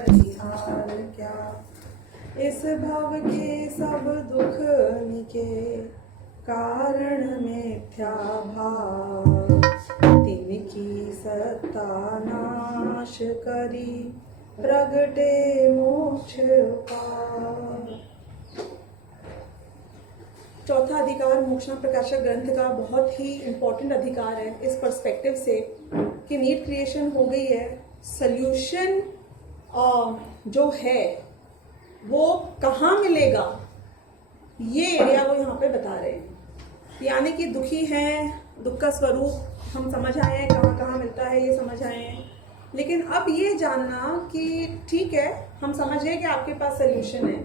परिहार क्या, इस भव के सब दुख निके कारण मिथ्या भाव, तिनकी सत्ता नाश करी प्रगटे मोक्ष पार। चौथा अधिकार मोक्षण प्रकाशक ग्रंथ का बहुत ही इम्पोर्टेंट अधिकार है इस पर्सपेक्टिव से कि नीड क्रिएशन हो गई है, सल्यूशन जो है वो कहाँ मिलेगा ये एरिया वो यहाँ पे बता रहे हैं। यानी कि दुखी हैं, दुख का स्वरूप हम समझ आए हैं, कहाँ कहाँ मिलता है ये समझ आए हैं, लेकिन अब ये जानना कि ठीक है हम समझ गए कि आपके पास सल्यूशन है,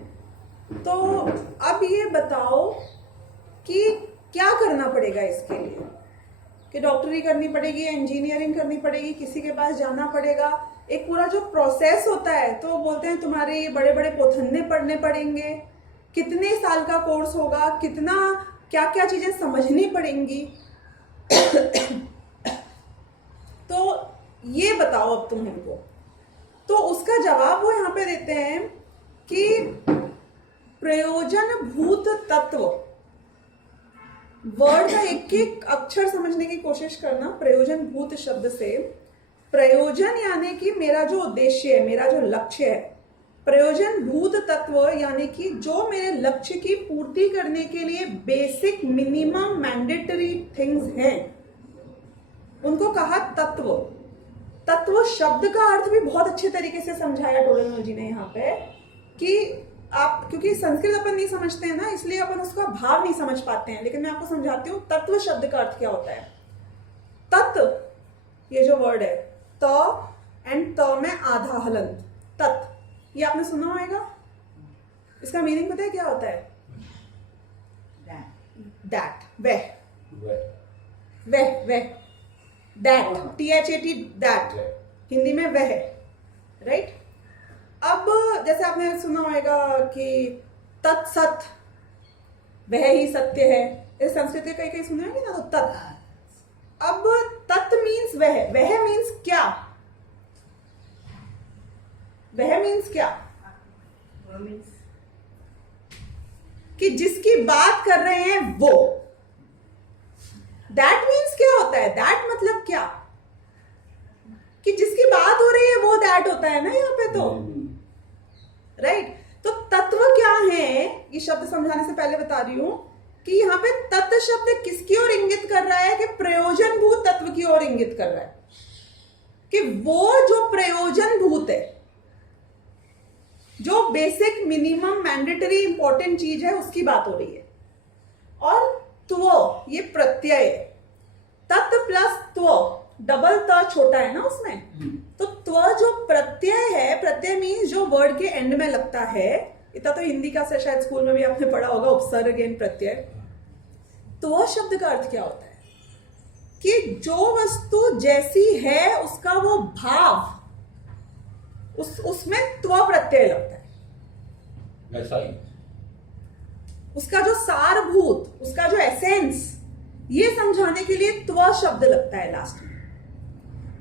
तो अब ये बताओ कि क्या करना पड़ेगा इसके लिए, कि डॉक्टरी करनी पड़ेगी, इंजीनियरिंग करनी पड़ेगी, किसी के पास जाना पड़ेगा, एक पूरा जो प्रोसेस होता है। तो बोलते हैं तुम्हारे ये बड़े बड़े पोथन्ने पढ़ने पड़ेंगे, कितने साल का कोर्स होगा, कितना क्या क्या चीजें समझनी पड़ेंगी। तो ये बताओ अब तुम हमको। तो उसका जवाब वो यहाँ पे देते हैं कि प्रयोजन भूत तत्व, वर्ड का एक एक अक्षर समझने की कोशिश करना। प्रयोजन भूत शब्द से प्रयोजन यानी कि मेरा जो उद्देश्य है, मेरा जो लक्ष्य है, प्रयोजन भूत तत्व यानी कि जो मेरे लक्ष्य की पूर्ति करने के लिए बेसिक मिनिमम मैंडेटरी थिंग्स हैं उनको कहा तत्व। तत्व शब्द का अर्थ भी बहुत अच्छे तरीके से समझाया टोडरमल जी ने यहाँ पे कि आप, क्योंकि संस्कृत अपन नहीं समझते हैं ना, इसलिए अपन उसका भाव नहीं समझ पाते हैं, लेकिन मैं आपको समझाती हूँ तत्व शब्द का अर्थ क्या होता है। तत्, ये जो वर्ड है त एंड त में आधा हलंत, तत्, ये आपने सुना होगा। इसका मीनिंग पता है क्या होता है? दैट, वह, वह, दैट, THAT, दैट, हिंदी में वह, राइट। अब जैसे आपने सुना होगा कि तत्सत, वह ही सत्य है, इस संस्कृत में कई कई सुने होंगे ना। तो तत्, अब तत् मीन्स वह मीन्स क्या? वह मीन्स क्या? कि जिसकी बात कर रहे हैं वो। दैट मीन्स क्या होता है? दैट मतलब क्या? कि जिसकी बात हो रही है वो दैट होता है ना यहाँ पे, तो राइट। तो तत्व क्या है, ये शब्द समझाने से पहले बता रही हूं कि यहाँ पे तत्व शब्द किसकी ओर इंगित कर रहा है? कि प्रयोजन भूत तत्व की ओर इंगित कर रहा है, कि वो जो प्रयोजन भूत है, जो बेसिक मिनिमम मैंडेटरी इंपॉर्टेंट चीज है उसकी बात हो रही है। और त्व, ये प्रत्यय है, तत् प्लस त्व, डबल त छोटा है ना उसमें, तो त्व जो प्रत्यय है, प्रत्यय मीन्स जो वर्ड के एंड में लगता है। इतना तो हिंदी का से शायद स्कूल में भी आपने पढ़ा होगा, उपसर्ग एंड प्रत्यय। त्व शब्द का अर्थ क्या होता है? कि जो वस्तु जैसी है उसका वो भाव, उसमें त्व प्रत्यय लगता है, वैसा ही उसका जो सारभूत, उसका जो एसेंस, ये समझाने के लिए त्व शब्द लगता है लास्ट में।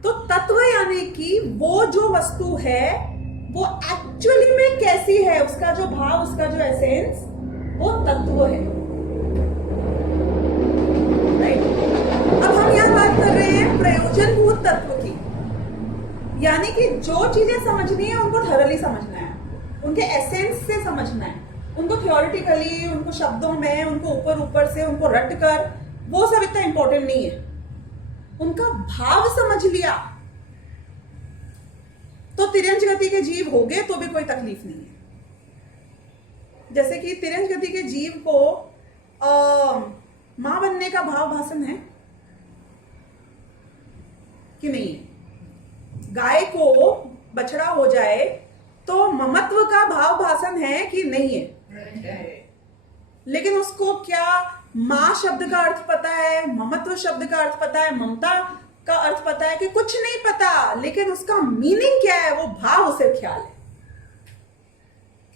तो तत्व यानी कि वो जो वस्तु है वो एक्चुअली में कैसी है, उसका जो भाव, उसका जो एसेंस, वो तत्व है, राइट। अब हम यहां बात कर रहे हैं प्रयोजन भूत तत्व की, यानी कि जो चीजें समझनी है उनको थरली समझना है, उनके एसेंस से समझना है, उनको थियोरिटिकली, उनको शब्दों में, उनको ऊपर ऊपर से उनको रट कर, वो सब इतना इंपॉर्टेंट नहीं है। उनका भाव समझ लिया तो तिरंज गति के जीव हो गए तो भी कोई तकलीफ नहीं है। जैसे कि तिरंज गति के जीव को मां बनने का भाव भाषण है कि नहीं है? गाय को बछड़ा हो जाए तो ममत्व का भाव भाषण है कि नहीं है? लेकिन उसको क्या मां शब्द का अर्थ पता है, ममत्व शब्द का अर्थ पता है, ममता का अर्थ पता है कि कुछ नहीं पता, लेकिन उसका मीनिंग क्या है वो भाव उसे ख्याल है।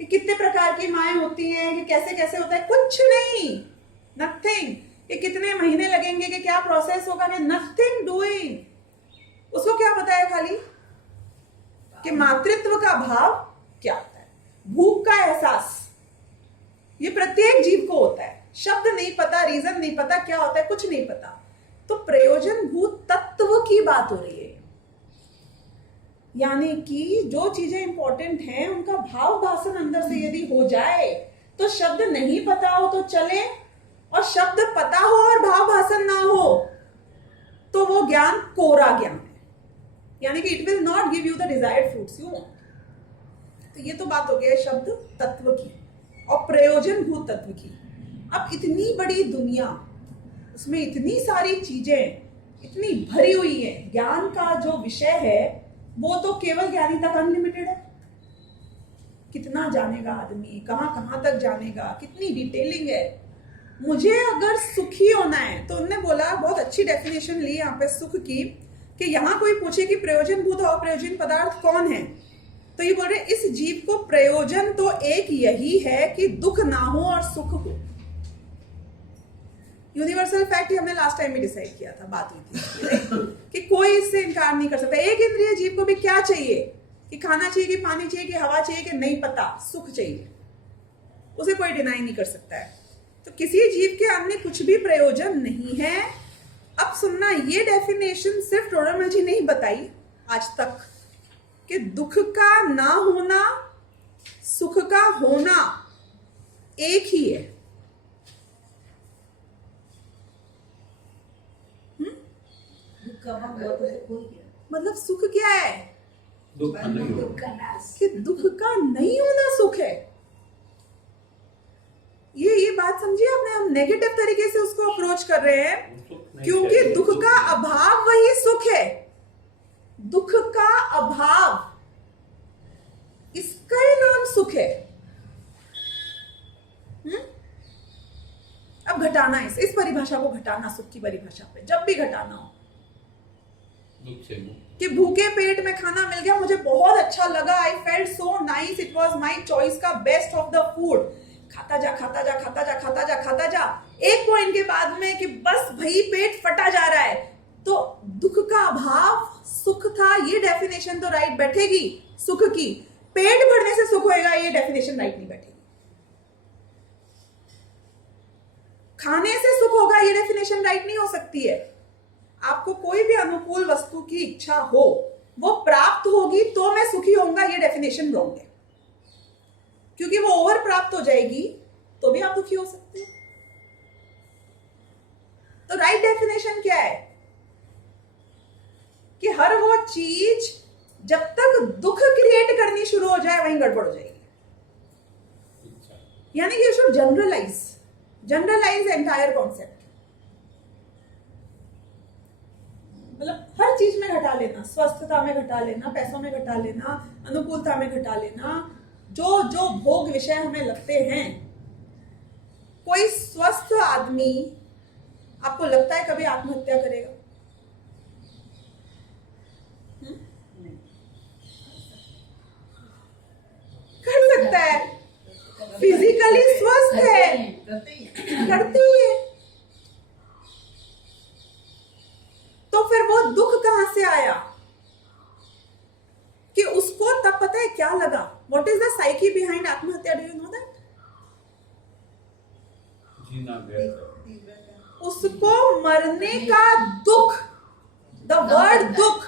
कि कितने प्रकार की माएं होती हैं, कि कैसे कैसे होता है, कुछ नहीं, नथिंग। कि कितने महीने लगेंगे, कि क्या प्रोसेस होगा, कि नथिंग डूइंग। उसको क्या पता है? खाली कि मातृत्व का भाव क्या होता है, भूख का एहसास ये प्रत्येक जीव को होता है। शब्द नहीं पता, रीजन नहीं पता क्या होता है, कुछ नहीं पता। तो प्रयोजन भूत तत्व की बात हो रही है, यानी कि जो चीजें इंपॉर्टेंट हैं उनका भाव भाषण अंदर से यदि हो जाए तो शब्द नहीं पता हो तो चले, और शब्द पता हो और भाव भाषण ना हो तो वो ज्ञान कोरा ज्ञान है, यानी कि it will not give you the desired fruits you want. तो ये तो बात हो गई शब्द तत्व की और प्रयोजन भूत तत्व की। अब इतनी बड़ी दुनिया, उसमें इतनी सारी चीजें इतनी भरी हुई है, ज्ञान का जो विषय है वो तो केवल ज्ञानी तक अनलिमिटेड है। कितना जानेगा आदमी, कहां कहां तक जानेगा, कितनी डिटेलिंग है। मुझे अगर सुखी होना है तो उन्होंने बोला, बहुत अच्छी डेफिनेशन ली यहाँ पे सुख की, कि यहाँ कोई पूछे कि प्रयोजन भूत और अप्रयोजन पदार्थ कौन है, तो ये बोल रहे इस जीव को प्रयोजन तो एक यही है कि दुख ना हो और सुख हो। यूनिवर्सल फैक्ट हमने लास्ट टाइम भी डिसाइड किया था, बात हुई थी कि कोई इससे इनकार नहीं कर सकता। एक इंद्रिय जीव को भी क्या चाहिए, कि खाना चाहिए, कि पानी चाहिए, कि हवा चाहिए, कि नहीं पता, सुख चाहिए, उसे कोई डिनाई नहीं कर सकता है। तो किसी जीव के अन्य कुछ भी प्रयोजन नहीं है। अब सुनना, ये डेफिनेशन सिर्फ टोडरमल जी ने ही बताई आज तक, कि दुख का ना होना, सुख का होना एक ही है। मतलब सुख क्या है, दुख नहीं हो, कि दुख का नहीं होना सुख है। ये बात समझिए आपने, हम नेगेटिव तरीके से उसको अप्रोच कर रहे हैं, क्योंकि दुख का अभाव वही सुख है। दुख का अभाव, इसका ही नाम सुख है। अब घटाना, इस परिभाषा को घटाना, सुख की परिभाषा पे जब भी घटाना हो, कि भूखे पेट में खाना मिल गया, मुझे बहुत अच्छा लगा, I felt so nice, it was my choice का बेस्ट ऑफ द फूड, खाता जा खाता जा खाता जा खाता जा खाता जा, एक पॉइंट के बाद में कि बस भाई पेट फटा जा रहा है, तो दुख का अभाव सुख था। ये डेफिनेशन तो राइट बैठेगी सुख की। पेट भरने से सुख होएगा, ये डेफिनेशन राइट नहीं बैठेगी। खाने से सुख होगा, ये डेफिनेशन राइट नहीं हो सकती है। आपको कोई भी अनुकूल वस्तु की इच्छा हो, वो प्राप्त होगी तो मैं सुखी होऊंगा, ये डेफिनेशन रॉन्ग है, क्योंकि वो ओवर प्राप्त हो जाएगी तो भी आप दुखी हो सकते हो। तो राइट डेफिनेशन क्या है, कि हर वो चीज जब तक दुख क्रिएट करनी शुरू हो जाए वहीं गड़बड़ हो जाएगी। यानी कि you should generalize entire concept. मतलब हर चीज में घटा लेना, स्वस्थता में घटा लेना, पैसों में घटा लेना, अनुकूलता में घटा लेना, जो जो भोग विषय हमें लगते हैं। कोई स्वस्थ आदमी आपको लगता है कभी आत्महत्या करेगा? कर सकता है, फिजिकली स्वस्थ है, करती है, तो फिर वो दुख कहां से आया? कि उसको तब पता है क्या लगा, what is the psyche behind आत्महत्या, डू यू नो दैट? उसको मरने का दुख, द वर्ड दुख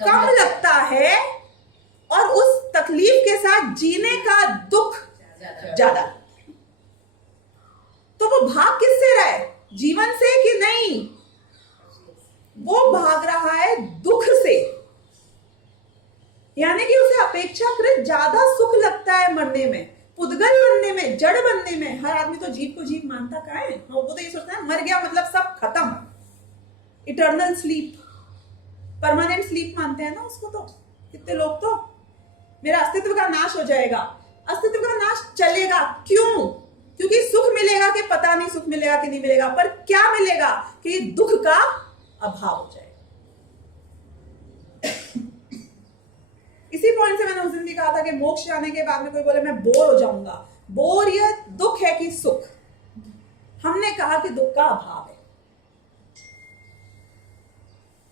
कम लगता है, और उस तकलीफ के साथ जीने का दुख ज्यादा। तो वो भाग किससे रहा है, जीवन से कि नहीं? वो भाग रहा है दुख से। यानी कि उसे अपेक्षाकृत ज्यादा सुख लगता है मरने में, पुद्गल बनने में, जड़ बनने में। हर आदमी तो जीव को जीव मानता कहाँ है, वो तो ये सोचता है मर गया मतलब सब खत्म, इटर्नल स्लीप, परमानेंट स्लीप मानते हैं ना उसको। तो कितने लोग तो मेरा अस्तित्व का नाश हो जाएगा, अस्तित्व का नाश चलेगा, क्यों? क्योंकि सुख मिलेगा कि पता नहीं सुख मिलेगा कि नहीं मिलेगा, पर क्या मिलेगा कि दुख का अभाव हो जाएगा। इसी पॉइंट से मैंने उस दिन भी कहा था कि मोक्ष जाने के बाद में कोई बोले मैं बोर हो जाऊंगा, बोर ये दुख है कि सुख? हमने कहा कि दुख का अभाव है।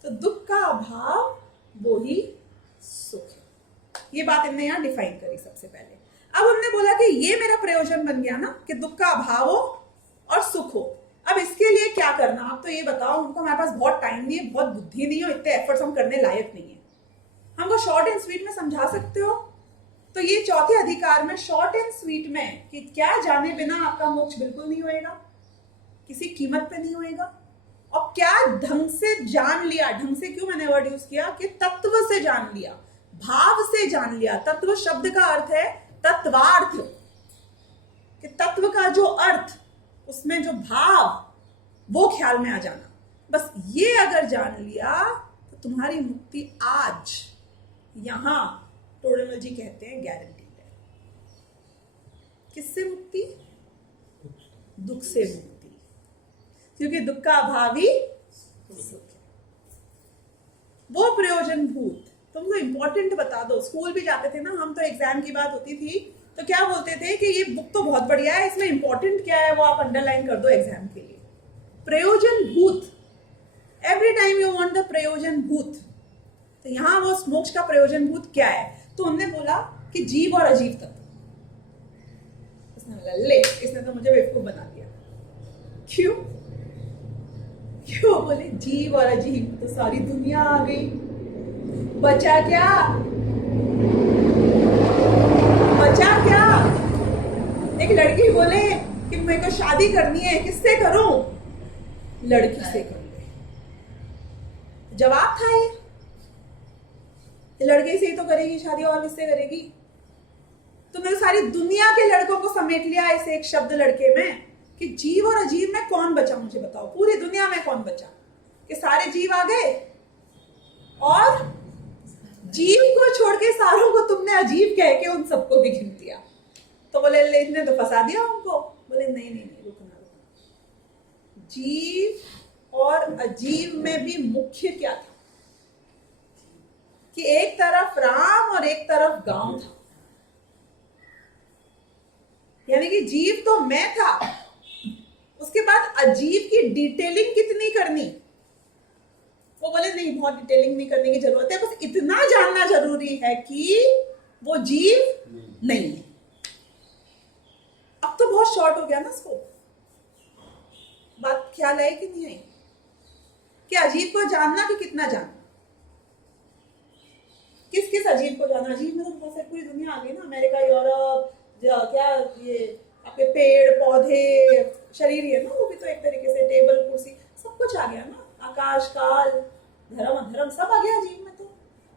तो दुख का अभाव वो ही सुख है। ये बात इनने यहाँ डिफाइन करी सबसे पहले। अब हमने बोला कि ये मेरा प्रयोजन बन गया ना, कि दुख का अभाव हो और सुख हो। अब इसके लिए क्या करना, आप तो ये बताओ। उनको हमारे पास बहुत टाइम नहीं है, बहुत बुद्धि नहीं है, इतने एफर्ट्स हम करने लायक नहीं है। हमको शॉर्ट एंड स्वीट में समझा सकते हो? तो ये चौथे अधिकार में शॉर्ट एंड स्वीट में कि क्या जाने बिना आपका मोक्ष बिल्कुल नहीं होएगा, किसी कीमत पे नहीं होएगा। और क्या ढंग से जान लिया, ढंग से क्यों मैंने वर्ड यूज किया, कि तत्व से जान लिया, भाव से जान लिया। तत्व शब्द का अर्थ है तत्वार्थ, कि तत्व का जो अर्थ, उसमें जो भाव, वो ख्याल में आ जाना। बस ये अगर जान लिया तो तुम्हारी मुक्ति आज यहां टोडरमल जी कहते हैं गारंटीड है। किससे मुक्ति? दुख से मुक्ति, क्योंकि दुख का अभाव ही सुख है। वो प्रयोजन भूत। तुमको इंपॉर्टेंट बता दो, स्कूल भी जाते थे ना हम, तो एग्जाम की बात होती थी तो क्या बोलते थे कि ये बुक तो बहुत बढ़िया है, इसमें इंपॉर्टेंट क्या है वो आप अंडरलाइन कर दो एग्जाम के लिए। प्रयोजन भूत, every time you want the प्रयोजन भूत। तो यहां वो मोक्ष का प्रयोजन भूत क्या है? तो हमने बोला कि जीव और अजीव तत्व। उसने बोला ले, इसने तो मुझे बेवकूफ बना दिया। क्यों? क्यों बोले जीव और अजीव? तो सारी दुनिया आ गई, बचा क्या? बचा क्या? एक लड़की बोले कि मेरे को शादी करनी है, किससे करूं? लड़की से कर ले। जवाब था ये लड़के से ही तो करेगी शादी, और किससे करेगी? तो मैंने सारी दुनिया के लड़कों को समेट लिया इस एक शब्द लड़के में, कि जीव और अजीव में कौन बचा? मुझे बताओ, पूरी दुनिया में कौन बचा? कि सारे जीव आ गए और जीव को छोड़ के सारों को तुमने अजीब कह के उन सबको भी गिन दिया। तो बोले इसने तो फंसा दिया हमको। बोले नहीं नहीं नहीं, रुकना रुकना। जीव और अजीव में भी मुख्य क्या था? कि एक तरफ राम और एक तरफ गांव था। यानी कि जीव तो मैं था, उसके बाद अजीब की डिटेलिंग कितनी करनी? वो बोले नहीं, बहुत डिटेलिंग नहीं करने की जरूरत है, बस इतना जानना जरूरी है कि वो जीव नहीं है। अब तो बहुत शॉर्ट हो गया ना स्कोप। बात ख्याल आई कि नहीं आई? कि अजीब को जानना कि कितना जानना? किस किस अजीब को जानना? अजीब में तो बहुत सारी पूरी दुनिया आ गई ना, अमेरिका, यूरोप, क्या ये आपके पेड़ पौधे, शरीर है ना, वो भी तो एक तरीके से, टेबल कुर्सी, सब कुछ आ गया ना। आकाश काल, धर्म अधर्म सब आ गया अजीब में।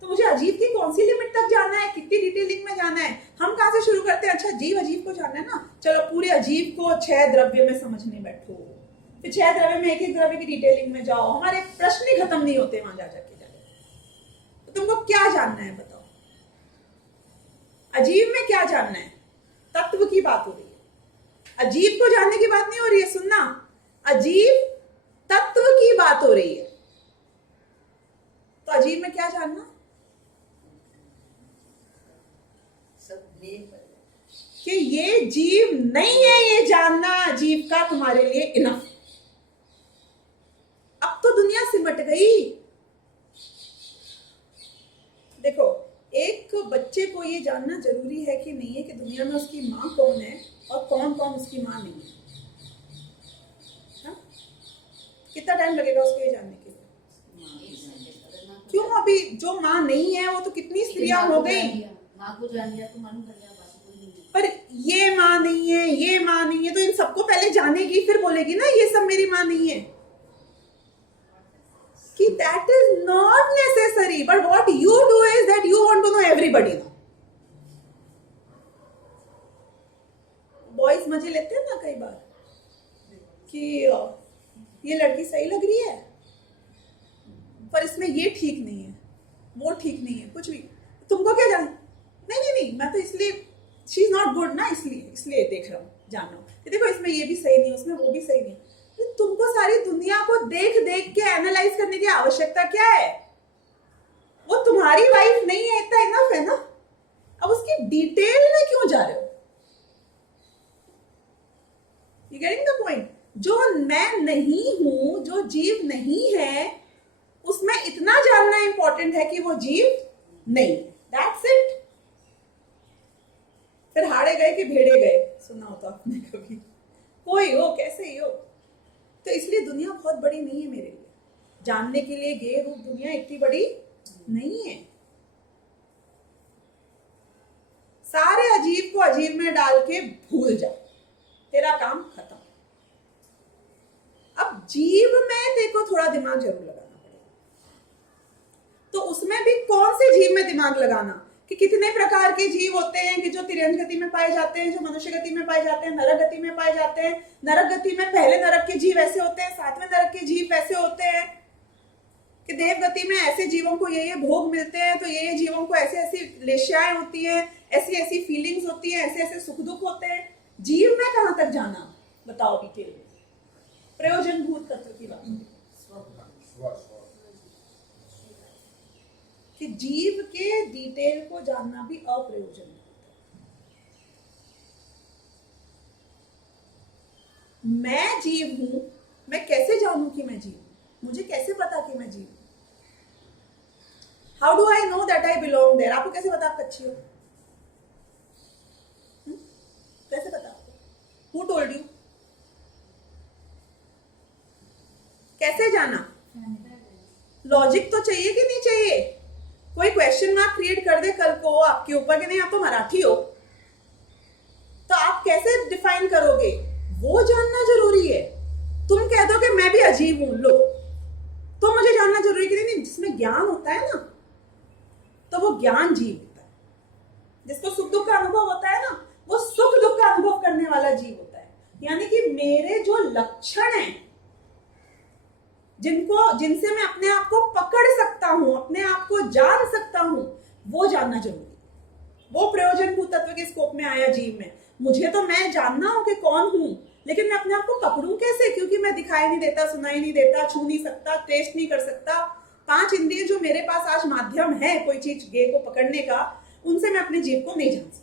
तो मुझे अजीब की कौन सी लिमिट तक जाना है, कितनी डिटेलिंग में जाना है? हम कहां से शुरू करते हैं? अच्छा जीव अजीब को जानना है ना, चलो पूरे अजीब को 6 द्रव्य में समझने बैठो, फिर 6 द्रव्य में एक एक द्रव्य की डिटेलिंग में जाओ। हमारे प्रश्न ही खत्म नहीं होते वहां जा जाके। तो तुमको क्या जानना है बताओ? अजीब में क्या जानना है? तत्व की बात हो रही है, अजीब को जानने की बात नहीं हो रही है। सुनना, अजीब तत्व की बात हो रही है। तो अजीब में क्या जानना? कि ये जीव नहीं है, ये जानना जीव का तुम्हारे लिए इनफ। अब तो दुनिया सिमट गई। देखो, एक बच्चे को ये जानना जरूरी है कि नहीं है कि दुनिया में उसकी माँ कौन है और कौन कौन उसकी माँ नहीं है। कितना टाइम लगेगा उसको ये जानने के लिए? क्यों? अभी जो माँ नहीं है वो तो कितनी स्त्रियां हो गई। माँ को जान लिया तो मालूम कर लिया, पर ये माँ नहीं है, ये माँ नहीं है, तो इन सबको पहले जानेगी, फिर बोलेगी ना ये सब मेरी माँ नहीं है। कि that is not necessary, but what you do is that you want to know everybody now. Boys मजे लेते हैं ना कई बार कि ये लड़की सही लग रही है पर इसमें ये ठीक नहीं है, वो ठीक नहीं है, कुछ भी। तुमको क्या जान? नहीं नहीं नहीं, मैं तो इसलिए शी इज नॉट गुड ना, इसलिए देख रहा हूँ, जान रहा हूँ। देखो इसमें ये भी सही नहीं, उसमें वो भी सही नहीं। तो तुमको सारी दुनिया को देख देख के एनालाइज करने की आवश्यकता क्या है? वो तुम्हारी वाइफ नहीं है, इतना इनफ है ना। अब उसकी डिटेल में क्यों जा रहे हो? You getting the point? जो मैं नहीं हूं, जो जीव नहीं है, उसमें इतना जानना इंपॉर्टेंट है कि वो जीव नहीं। That's it. साड़े गए कि भेड़े गए, सुना होता आपने कभी, कोई हो कैसे ही हो। तो इसलिए दुनिया बहुत बड़ी नहीं है मेरे लिए, जानने के लिए गे रूप दुनिया इतनी बड़ी नहीं है। सारे अजीब को अजीब में डाल के भूल जा, तेरा काम खत्म। अब जीव में देखो थोड़ा दिमाग जरूर लगाना पड़ेगा। तो उसमें भी कौन से जीव में दिमाग लगाना कि कितने प्रकार के जीव होते हैं कि जो तिर्यंश गति में पाए जाते हैं, जो मनुष्य गति में पाए जाते हैं, नरक गति में पाए जाते हैं। नरक गति में पहले नरक के जीव ऐसे होते हैं, सातवें नरक के जीव वैसे होते हैं कि देव गति में ऐसे जीवों को ये भोग मिलते हैं, तो ये जीवों को ऐसी ऐसी लेशाएं होती है, ऐसी ऐसी फीलिंग्स होती है, ऐसे ऐसे सुख दुख होते हैं। जीव में कहां तक जाना बताओ डिटेल में, प्रयोजनभूत तत्व की बात कि जीव के डिटेल को जानना भी अप्रयोजन है। मैं जीव हूं, मैं कैसे जानूं कि मैं जीव हूं? मुझे कैसे पता कि मैं जीव हूं? How do I know that I belong there? आपको कैसे पता आप अच्छी हो? कैसे पता आपको? Who told you? कैसे जाना? लॉजिक तो चाहिए कि नहीं चाहिए? कोई क्वेश्चन मार्क क्रिएट कर दे कल को आपके ऊपर कि नहीं आप तो मराठी हो, तो आप कैसे डिफाइन करोगे? वो जानना जरूरी है। तुम कह दो कि मैं भी अजीब हूं, लो तो मुझे जानना जरूरी कि नहीं? जिसमें ज्ञान होता है ना, तो वो ज्ञान जीव होता है। जिसको सुख दुख का अनुभव होता है ना, वो सुख दुख का अनुभव करने वाला जीव होता है। यानी कि मेरे जो लक्षण हैं, जिनसे मैं अपने आप को पकड़ सकता हूं, अपने आप को जान सकता हूं, वो जानना जरूरी है। वो प्रयोजनभूत तत्व के स्कोप में आया जीव में। मुझे तो मैं जानना हो कि कौन हूं, लेकिन मैं अपने आप को पकड़ूं कैसे? क्योंकि मैं दिखाई नहीं देता, सुनाई नहीं देता, छू नहीं सकता, टेस्ट नहीं कर सकता। 5 इंद्रिय जो मेरे पास आज माध्यम है कोई चीज गे को पकड़ने का, उनसे मैं अपने जीव को नहीं जान सकता।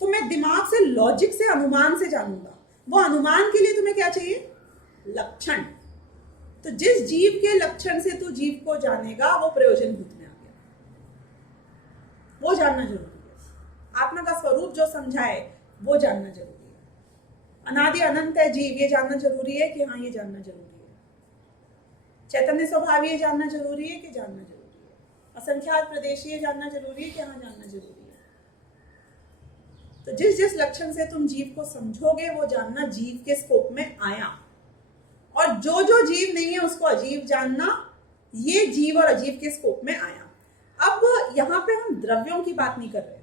तो मैं दिमाग से, लॉजिक से, अनुमान से जानूंगा। वो अनुमान के लिए तुम्हें क्या चाहिए? लक्षण। तो जिस जीव के लक्षण से तू जीव को जानेगा, वो प्रयोजनभूत में आ गया। वो जानना जरूरी है। आत्मा का स्वरूप जो समझाए वो जानना जरूरी है। अनादि अनंत है जीव, ये जानना जरूरी है कि हाँ ये जानना जरूरी है। चैतन्य स्वभाव ये जानना जरूरी है कि जानना जरूरी है। असंख्यात प्रदेश ये जानना जरूरी है कि हाँ जानना जरूरी है। तो जिस जिस लक्षण से तुम जीव को समझोगे, वो जानना जीव के स्कोप में आया। और जो जो जीव नहीं है उसको अजीब जानना, ये जीव और अजीव के स्कोप में आया। अब यहां पे हम द्रव्यों की बात नहीं कर रहे।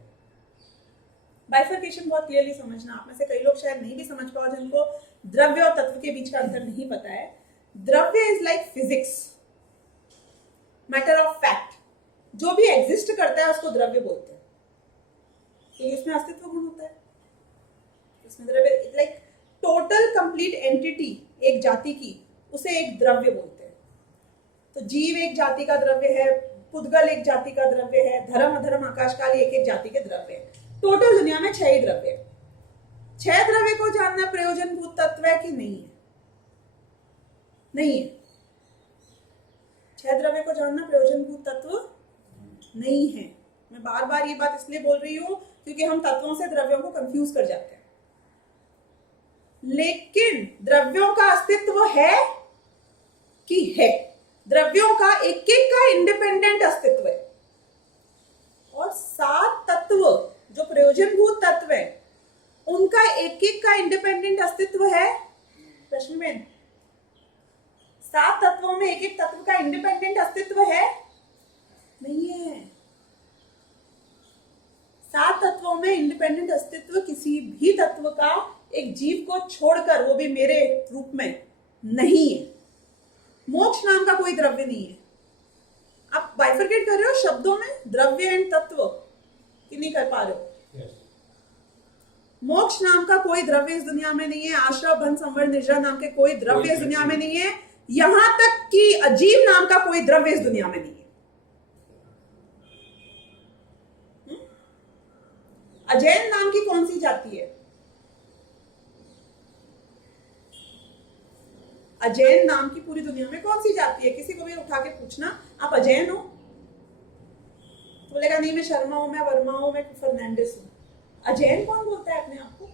बाइफर्केशन बहुत क्लियरली समझना। आप में से कई लोग शायद नहीं भी समझ पाओ, जिनको द्रव्य और तत्व के बीच का अंतर नहीं पता है। द्रव्य is like physics, matter of fact. जो भी एग्जिस्ट करता है उसको द्रव्य बोलते हैं, क्योंकि उसमें अस्तित्व गुण होता है। उसमें द्रव्य लाइक टोटल कंप्लीट एंटिटी एक जाति की, उसे एक द्रव्य बोलते हैं। तो जीव एक जाति का द्रव्य है, पुद्गल एक जाति का द्रव्य है, धर्म अधर्म आकाश काल एक एक जाति के द्रव्य है। टोटल दुनिया में 6 द्रव्य। 6 द्रव्य को जानना प्रयोजनभूत तत्व है कि नहीं है? नहीं है। 6 द्रव्य को जानना प्रयोजनभूत तत्व नहीं है। मैं बार बार ये बात इसलिए बोल रही हूं क्योंकि हम तत्वों से द्रव्यों को कंफ्यूज कर जाते हैं। लेकिन द्रव्यों का अस्तित्व है कि है? द्रव्यों का एक एक का इंडिपेंडेंट अस्तित्व है। और 7 तत्व जो प्रयोजनभूत तत्व है, उनका एक एक का इंडिपेंडेंट अस्तित्व है। प्रश्न में 7 तत्वों में एक एक तत्व का इंडिपेंडेंट अस्तित्व है? नहीं है। 7 तत्वों में इंडिपेंडेंट अस्तित्व किसी भी तत्व का एक जीव को छोड़कर, वो भी मेरे रूप में, नहीं है। मोक्ष नाम का कोई द्रव्य नहीं है। आप बाइफरकेट कर रहे हो शब्दों में, द्रव्य एंड तत्व, कि नहीं कर पा रहे हो? मोक्ष नाम का कोई द्रव्य इस दुनिया में नहीं है। आश्रय बंध संवर निर्जरा नाम के कोई द्रव्य इस दुनिया में नहीं है। यहां तक कि अजीब नाम का कोई द्रव्य इस दुनिया में नहीं है। अजैन नाम की कौन सी जाति है? अजैन नाम की पूरी दुनिया में कौन सी जाति है? किसी को भी उठा के पूछना, आप अजैन हो? तो बोलेगा नहीं मैं शर्मा हूं, मैं वर्मा हूं, मैं फर्नांडिस हूं। अजैन कौन बोलता है अपने आप को?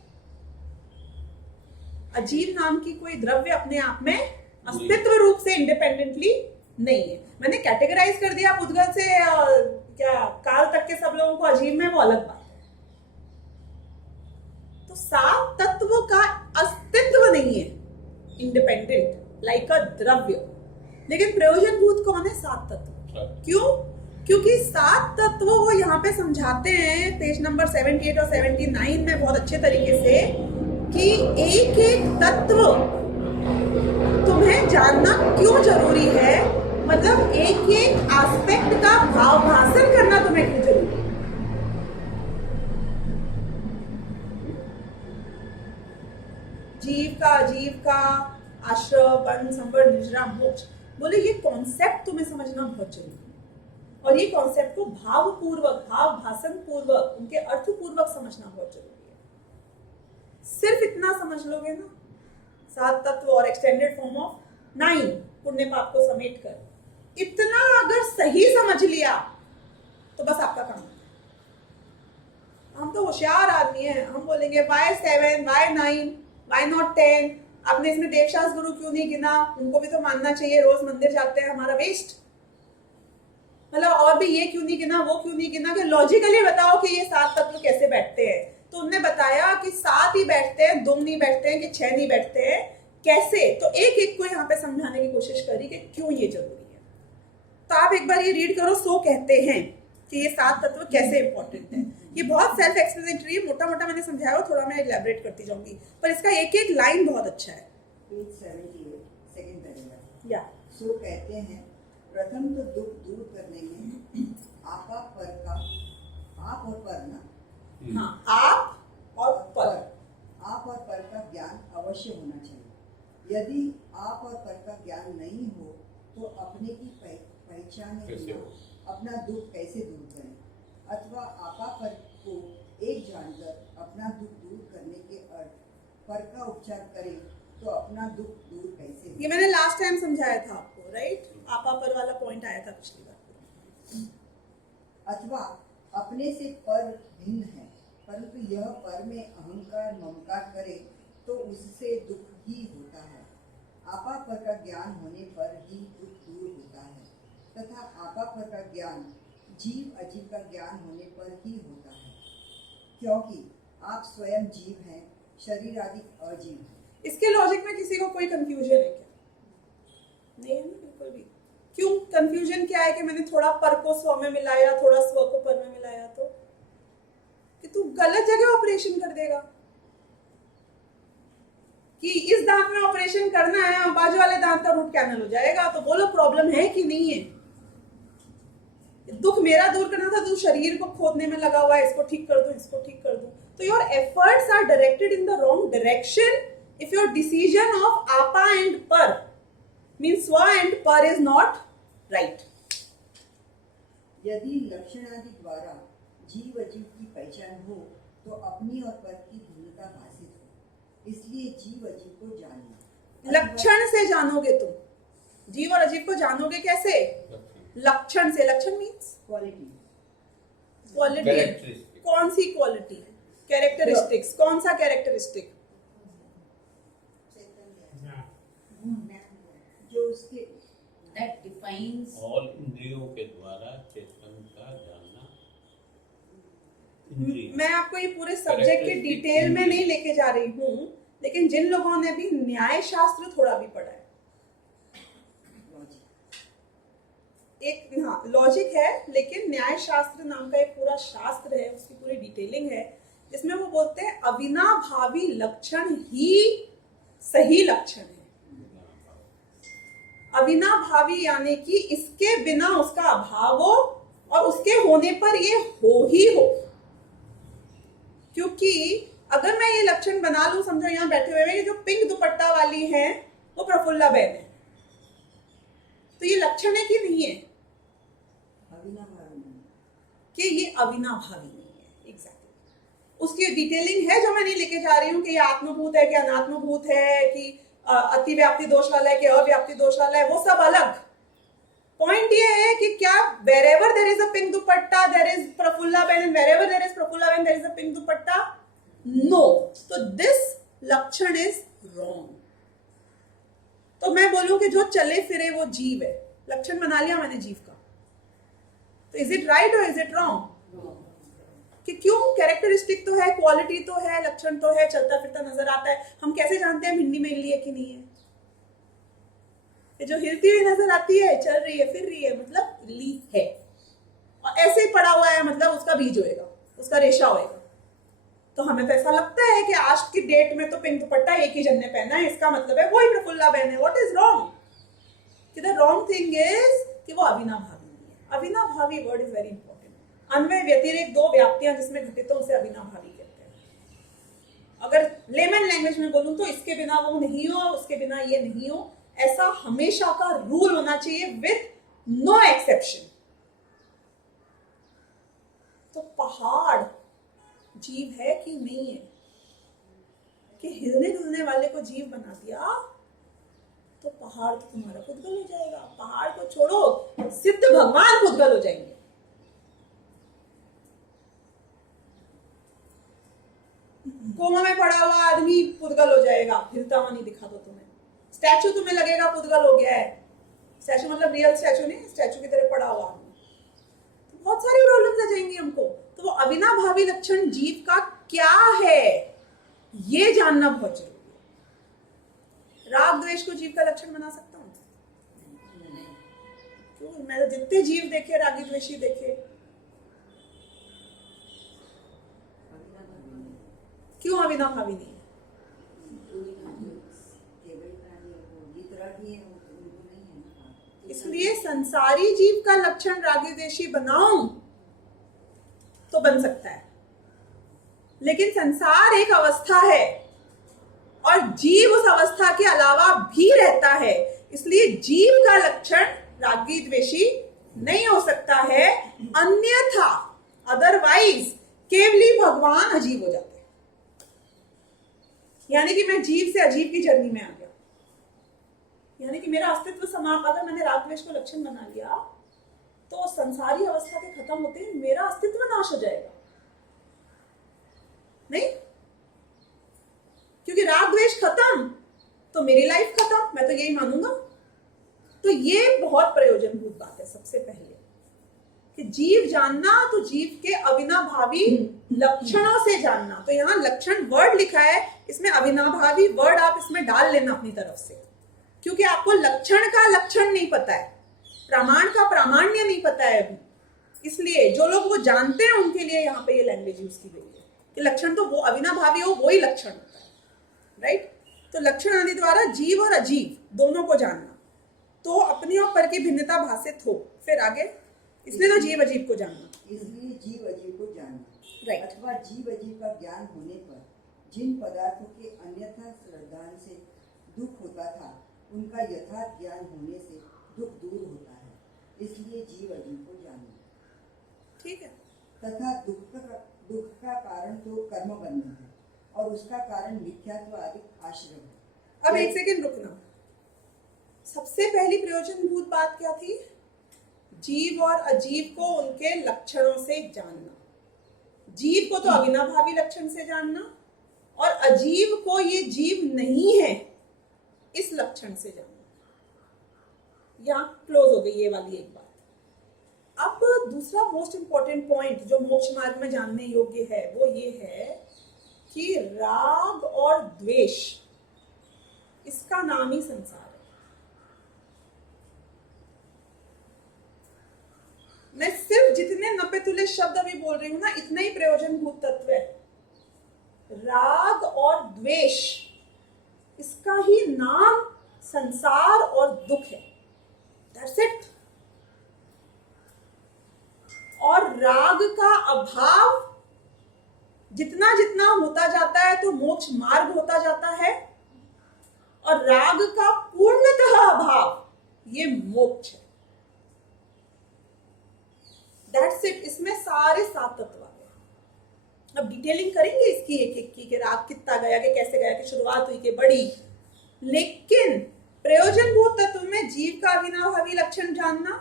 अजीब नाम की कोई द्रव्य अपने आप में अस्तित्व रूप से इंडिपेंडेंटली नहीं है। मैंने कैटेगराइज कर दिया पुद्गल से क्या काल तक के सब लोगों को अजीब में, वो अलग बात है। तो सात तत्व का अस्तित्व नहीं है इंडिपेंडेंट लाइक अ द्रव्य, लेकिन प्रयोजनभूत कौन है? सात तत्व। क्यों? क्योंकि सात तत्व वो यहाँ पे समझाते हैं पेज नंबर 78 और 79 में बहुत अच्छे तरीके से कि एक एक तत्व तुम्हें जानना क्यों जरूरी है, मतलब एक एक एस्पेक्ट का भावभाषण करना तुम्हें क्यों जरूरी है। जीव का, अजीव का, आश्रय, बंध, संवर, निजरा, मोक्ष, बोले ये कॉन्सेप्ट तुम्हें समझना बहुत जरूरी है। और ये कॉन्सेप्ट को भावपूर्वक, भाव भाषण पूर्वक, उनके अर्थ पूर्वक समझना बहुत जरूरी है। सिर्फ इतना समझ लोगे ना, सात तत्व और एक्सटेंडेड फॉर्म ऑफ 9 पुण्य पाप को समेट कर, इतना अगर सही समझ लिया तो बस आपका काम है। हम तो होशियार आदमी हैं, हम बोलेंगे why 7, why 9, why not 10? आपने इसमें देवशास गुरु क्यों नहीं गिना? उनको भी तो मानना चाहिए, रोज मंदिर जाते हैं, हमारा वेस्ट। मतलब और भी ये क्यों नहीं गिना, वो क्यों नहीं गिना? कि लॉजिकली बताओ कि ये सात तत्व कैसे बैठते हैं। तो उन्होंने बताया कि 7 ही बैठते हैं, 2 नहीं बैठते हैं, कि 6 नहीं बैठते हैं, कैसे? तो एक एक को यहाँ पे समझाने की कोशिश करी कि क्यों ये जरूरी है। तो आप एक बार ये रीड करो, सो कहते हैं कि ये सात तत्व कैसे इंपॉर्टेंट है। ये बहुत सेल्फ एक्सप्लेनेटरी है, मोटा मोटा मैंने समझाया, थोड़ा मैं इलैबोरेट करती जाऊंगी, पर इसका एक एक लाइन बहुत अच्छा है। Page 78 second paragraph. या सो कहते हैं प्रथम तो दुख दूर करने में आपा पर का, आप और पर ना, हाँ, आप और पर, आप और पर का ज्ञान अवश्य होना चाहिए। यदि आप और पर का ज्ञान नहीं हो तो अपने की पहचान अपना दुख कैसे दूर करें, अथवा आपा पर को एक जानकर अपना दुख दूर करने के अर्थ पर का उपचार करें तो अपना दुख दूर कैसे हो? ये मैंने लास्ट टाइम समझाया था आपको, राइट? आपा पर वाला पॉइंट आया था पिछली बार। अथवा अपने से पर भिन्न है, परंतु यह पर में अहंकार ममकार करे तो उससे दुख ही होता है। आपा पर का ज्ञान होने पर ही दुख दूर होता है, तथा आपा पर का ज्ञान जीव अजीव का ज्ञान होने पर ही होता है, क्योंकि आप स्वयं जीव हैं, शरीर आदि अजीव है। इसके लॉजिक में किसी को कोई कंफ्यूजन है क्या? नहीं है ना, बिल्कुल भी। क्यों कंफ्यूजन क्या है कि मैंने थोड़ा पर को स्व में मिलाया, थोड़ा स्व को पर में मिलाया, तो कि तू गलत जगह ऑपरेशन कर देगा कि इस दांत में ऑपरेशन करना है, बाजू वाले दांत का रूट कैनल हो जाएगा। तो बोलो प्रॉब्लम है कि नहीं है? दुख मेरा दूर करना था, तो शरीर को खोदने में लगा हुआ है, इसको ठीक कर दूं, इसको ठीक कर दूं। तो your efforts are directed in the wrong direction if your decision of apa and par means swa and par is not right. यदि लक्षण आदि द्वारा जीव अजीव की पहचान हो तो अपनी और पर की भिन्नता भाषित हो, इसलिए जीव अजीव को जानना। लक्षण से जानोगे तुम, जीव और अजीव को जानोगे कैसे? लक्षण से। लक्षण मीन्स क्वालिटी। क्वालिटी। कौन सी क्वालिटी? कैरेक्टरिस्टिक्स। कौन सा कैरेक्टरिस्टिक? जो उसके that defines ऑल इंद्रियों के द्वारा चेतन का जानना। इंद्रिय। मैं आपको ये पूरे सब्जेक्ट के डिटेल में नहीं लेके जा रही हूँ, लेकिन जिन लोगों ने भी न्याय शास्त्र थोड़ा भी पढ़ा है, एक हाँ लॉजिक है, लेकिन न्याय शास्त्र नाम का एक पूरा शास्त्र है, उसकी पूरी डिटेलिंग है, जिसमें वो बोलते हैं अविनाभावी लक्षण ही सही लक्षण है। अविनाभावी यानी कि इसके बिना उसका अभाव हो और उसके होने पर ये हो ही हो। क्योंकि अगर मैं ये लक्षण बना लूं, समझो यहाँ बैठे हुए हैं, ये जो पिंक दुपट्टा वाली है वो प्रफुल्ला बहन है, तो ये लक्षण है कि नहीं है? कि ये अविनाभावी नहीं है। एग्जैक्टली उसकी डिटेलिंग है जो मैं नहीं लेके जा रही हूँ कि ये आत्मभूत है कि अनात्मभूत है, कि अति व्याप्ति दोष वाला है कि अव्याप्ति दोष वाला है, वो सब अलग। पॉइंट ये है कि क्या wherever there is a pink dupatta there is prafulla ben and wherever there is prafulla ben there is a pink dupatta? No. So this लक्षण is wrong. तो मैं बोलूं कि जो चले फिरे वो जीव है, लक्षण बना लिया मैंने जीव का, तो इज इट राइट और इज इट रॉन्ग? कि क्यों? कैरेक्टरिस्टिक तो है, क्वालिटी तो है, लक्षण तो है, चलता फिरता नजर आता है। हम कैसे जानते हैं भिंडी में इल्ली है कि नहीं है? ये जो हिलती हुई नजर आती है, चल रही है, फिर रही है, मतलब इल्ली है। और ऐसे ही पड़ा हुआ है मतलब उसका बीज होएगा, उसका रेशा होएगा। तो हमें तो ऐसा लगता है कि आज की डेट में तो पिंक दुपट्टा एक ही जन ने पहना है, इसका मतलब है वही प्रफुल्ला बहन है। What is wrong? कि द रॉन्ग थिंग इज कि वो अविनाभावी नहीं है। अविनाभावी वर्ड इज वेरी इंपॉर्टेंट। अन्वय व्यतिरेक दो व्याप्तियां जिसमें घटित हो उसे अविनाभावी कहते हैं। अगर लेमन लैंग्वेज में बोलूं तो इसके बिना वो नहीं हो, उसके बिना ये नहीं हो, ऐसा हमेशा का रूल होना चाहिए विथ नो एक्सेप्शन। तो पहाड़ जीव है कि नहीं है? कि हिलने डुलने वाले को जीव बना दिया तो पहाड़ तो तुम्हारा पुद्गल हो जाएगा। पहाड़ को छोड़ो, सिद्ध भगवान पुद्गल हो जाएंगे। कोमा में पड़ा हुआ आदमी पुद्गल हो जाएगा, हिलता हुआ नहीं दिखा दो तुम्हें। स्टैचू तुम्हें लगेगा पुद्गल हो गया है। स्टैचू मतलब रियल स्टैचू नहीं, स्टैचू की तरह पड़ा हुआ आदमी। तो बहुत सारी प्रॉब्लम्स आ जाएंगी हमको। तो वो अविनाभावी लक्षण जीव का क्या है, ये जानना बहुत जरूरी है। राग द्वेष को जीव का लक्षण बना सकता हूँ? क्यों? मैंने जितने जीव देखे, रागी द्वेषी देखे, क्यों अविनाभावी नहीं है? इसलिए संसारी जीव का लक्षण रागी द्वेषी बनाऊं तो बन सकता है, लेकिन संसार एक अवस्था है और जीव उस अवस्था के अलावा भी रहता है। इसलिए जीव का लक्षण रागी द्वेषी नहीं हो सकता है। अन्यथा अदरवाइज केवली भगवान अजीब हो जाते हैं। यानी कि मैं जीव से अजीब की जर्नी में आ गया, यानी कि मेरा अस्तित्व समाप्त। अगर मैंने राग द्वेष को लक्षण बना लिया तो संसारी अवस्था के खत्म होते ही मेरा अस्तित्व नाश हो जाएगा, नहीं? क्योंकि राग द्वेष खत्म तो मेरी लाइफ खत्म, मैं तो यही मानूंगा। तो ये बहुत प्रयोजनभूत बात है। सबसे पहले कि जीव जानना तो जीव के अविनाभावी लक्षणों से जानना। तो यहाँ लक्षण वर्ड लिखा है, इसमें अविनाभावी वर्ड आप इसमें डाल लेना अपनी तरफ से, क्योंकि आपको लक्षण का लक्षण नहीं पता है, प्रमाण का प्रामाण्य नहीं पता है अभी। इसलिए जो लोग वो जानते हैं उनके लिए यहाँ पे ये लैंग्वेज यूज की गई है कि लक्षण तो वो अविनाभावी हो, वो ही लक्षण होता है, राइट? तो लक्षण आदि द्वारा जीव और अजीव दोनों को जानना, तो अपनी और पर की भिन्नता भाषित हो। फिर आगे, इसलिए तो जीव अजीव को जानना, इसलिए जीव अजीव को जानना, राइट? अथवा जीव अजीव का ज्ञान होने पर जिन पदार्थों के अन्यथा श्रद्धान से दुख होता था, उनका यथार्थ ज्ञान होने से दुख दूर होता है। इसलिए जीव अजीव को जानना, ठीक है। तथा दुख का कारण तो कर्म बंधन है और उसका कारण मिथ्यात्व आदि आश्रम है। अब एक सेकंड रुकना। सबसे पहली प्रयोजनभूत बात क्या थी? जीव और अजीव को उनके लक्षणों से जानना। जीव को तो अविनाभावी लक्षण से जानना और अजीव को ये जीव नहीं है इस लक्षण से जानना। यहां क्लोज हो गई ये वाली एक बात। अब दूसरा मोस्ट इंपॉर्टेंट पॉइंट जो मोक्ष मार्ग में जानने योग्य है वो ये है कि राग और द्वेष, इसका नाम ही संसार है। मैं सिर्फ जितने नपे तुले शब्द अभी बोल रही हूं ना, इतना ही प्रयोजनभूत तत्व है। राग और द्वेष, इसका ही नाम संसार और दुख है। That's it. और राग का अभाव जितना जितना होता जाता है तो मोक्ष मार्ग होता जाता है, और राग का पूर्णतः अभाव ये मोक्ष है। That's it. इसमें सारे 7 तत्व आ गए। अब डिटेलिंग करेंगे इसकी एक एक की, कि राग कितना गया, कि कैसे गया, कि शुरुआत हुई, कि बड़ी। लेकिन प्रयोजनभूत तत्व में जीव का अविनाभावी लक्षण जानना,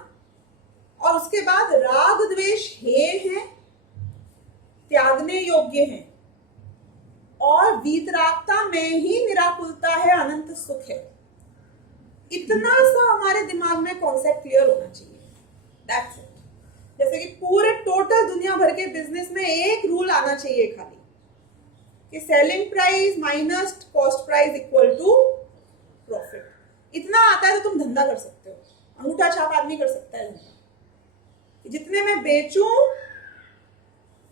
और उसके बाद राग द्वेष हेय हैं, त्यागने योग्य हैं, और वीतरागता में ही निराकुलता है, अनंत सुख है। इतना सा हमारे दिमाग में कॉन्सेप्ट क्लियर होना चाहिए। That's it. जैसे कि पूरे टोटल दुनिया भर के बिजनेस में एक रूल आना चाहिए खाली, कि selling price minus cost price equal to profit. इतना आता है तो तुम धंधा कर सकते हो, अंगूठा छाप आदमी कर सकता है धंधा। जितने मैं बेचूं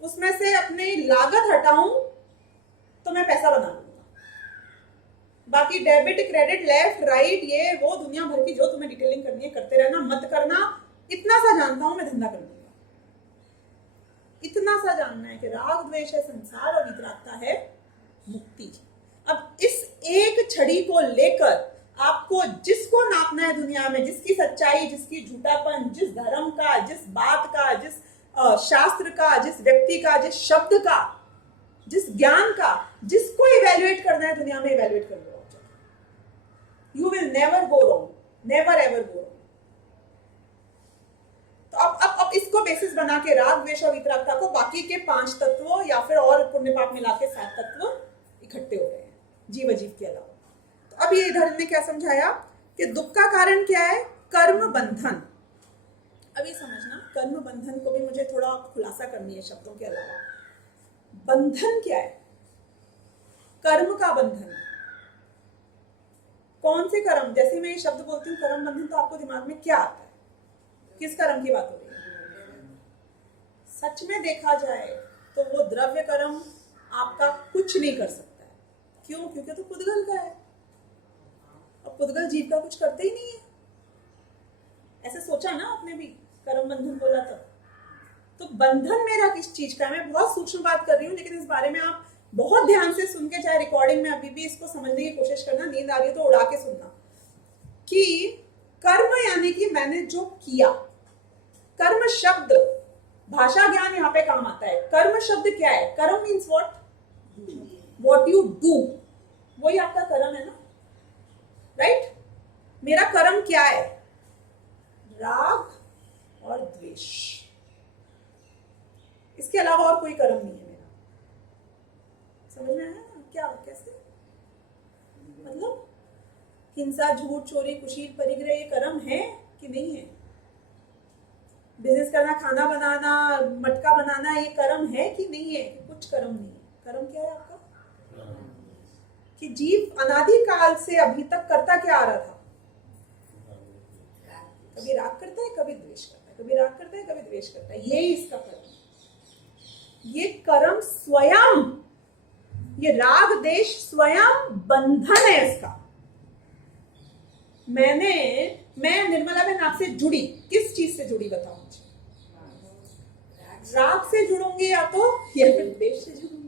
उसमें से अपनी लागत हटाऊं तो मैं पैसा बना लूंगा। बाकी डेबिट क्रेडिट लेफ्ट राइट ये वो दुनिया भर की जो तुम्हें डिटेलिंग करनी है करते रहना, मत करना। इतना सा जानता हूं मैं धंधा कर लूंगा। इतना सा जानना है कि राग द्वेष है संसार और वितरागता है मुक्ति। अब इस एक छड़ी को लेकर आपको जिसको नापना है दुनिया में, जिसकी सच्चाई, जिसकी झूठापन, जिस धर्म का, जिस बात का, जिस शास्त्र का, जिस व्यक्ति का, जिस शब्द का, जिस ज्ञान का, जिसको इवेल्युएट करना है दुनिया में, इवेल्युएट कर लो। You will never go wrong, never ever go wrong. तो अब इसको बेसिस बना के राग द्वेष और वितरागता को बाकी के 5 तत्वों या फिर और पुण्य पाप मिला के 7 तत्व इकट्ठे हो गए हैं जीव अजीव के अलावा। तो अब ये इधर ने क्या समझाया कि दुख का कारण क्या है? कर्म बंधन। अब ये समझना, कर्म बंधन को भी मुझे थोड़ा खुलासा करनी है शब्दों के अलावा। बंधन क्या है? कर्म का बंधन। कौन से कर्म? जैसे मैं ये शब्द बोलती हूँ कर्म बंधन, तो आपको दिमाग में क्या आता है? किस कर्म की बात हो रही है? सच में देखा जाए तो वो द्रव्य कर्म आपका कुछ नहीं कर सकता है। क्यों? क्योंकि तो पुद्गल का है, और पुद्गल जीव का कुछ करते ही नहीं है। ऐसे सोचा ना आपने भी, कर्म बंधन बोला तो बंधन मेरा किस चीज का है? मैं बहुत सूक्ष्म बात कर रही हूँ, लेकिन इस बारे में आप बहुत ध्यान से सुन के, चाहे रिकॉर्डिंग में अभी भी इसको समझने की कोशिश करना, नींद आ रही है तो उड़ा के सुनना, कि कर्म यानी कि मैंने जो किया। कर्म शब्द भाषा ज्ञान यहाँ पे काम आता है। कर्म शब्द क्या है? कर्म मीन्स व्हाट यू डू, वही आपका कर्म है ना, राइट? मेरा कर्म क्या है? राग और द्वेष, इसके अलावा और कोई कर्म नहीं है मेरा। समझ में आया ना? क्या, कैसे? मतलब हिंसा, झूठ, चोरी, कुशील, परिग्रह ये कर्म है कि नहीं है? बिजनेस करना, खाना बनाना, मटका बनाना, ये कर्म है कि नहीं है? कुछ कर्म नहीं है। कर्म क्या है आपका? कि जीव अनादि काल से अभी तक करता क्या आ रहा था? कभी राग करता है, कभी द्वेष करता है, कभी राग करता है, कभी द्वेष करता है। यही इसका कर्म। ये कर्म स्वयं, ये राग द्वेष स्वयं बंधन है इसका। मैं निर्मला बहन आपसे जुड़ी, किस चीज से जुड़ी बताओ मुझे? राग से जुड़ूंगी या फिर द्वेष से जुड़ूंगी?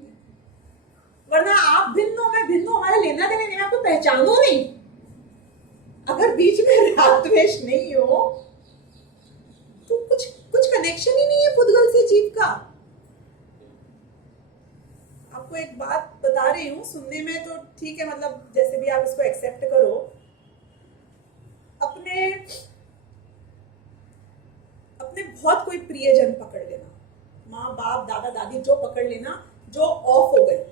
वरना आप भिन्न हो, मैं भिन्न हूं, हमारा लेना देना नहीं, मैं आपको पहचानू नहीं। अगर बीच में राग द्वेष नहीं हो तो कुछ कनेक्शन ही नहीं है पुद्गल से जीव का। आपको एक बात बता रही हूं, सुनने में तो ठीक है, मतलब जैसे भी आप इसको एक्सेप्ट करो। अपने बहुत कोई प्रियजन पकड़ लेना, माँ बाप दादा दादी जो पकड़ लेना, जो ऑफ हो गए,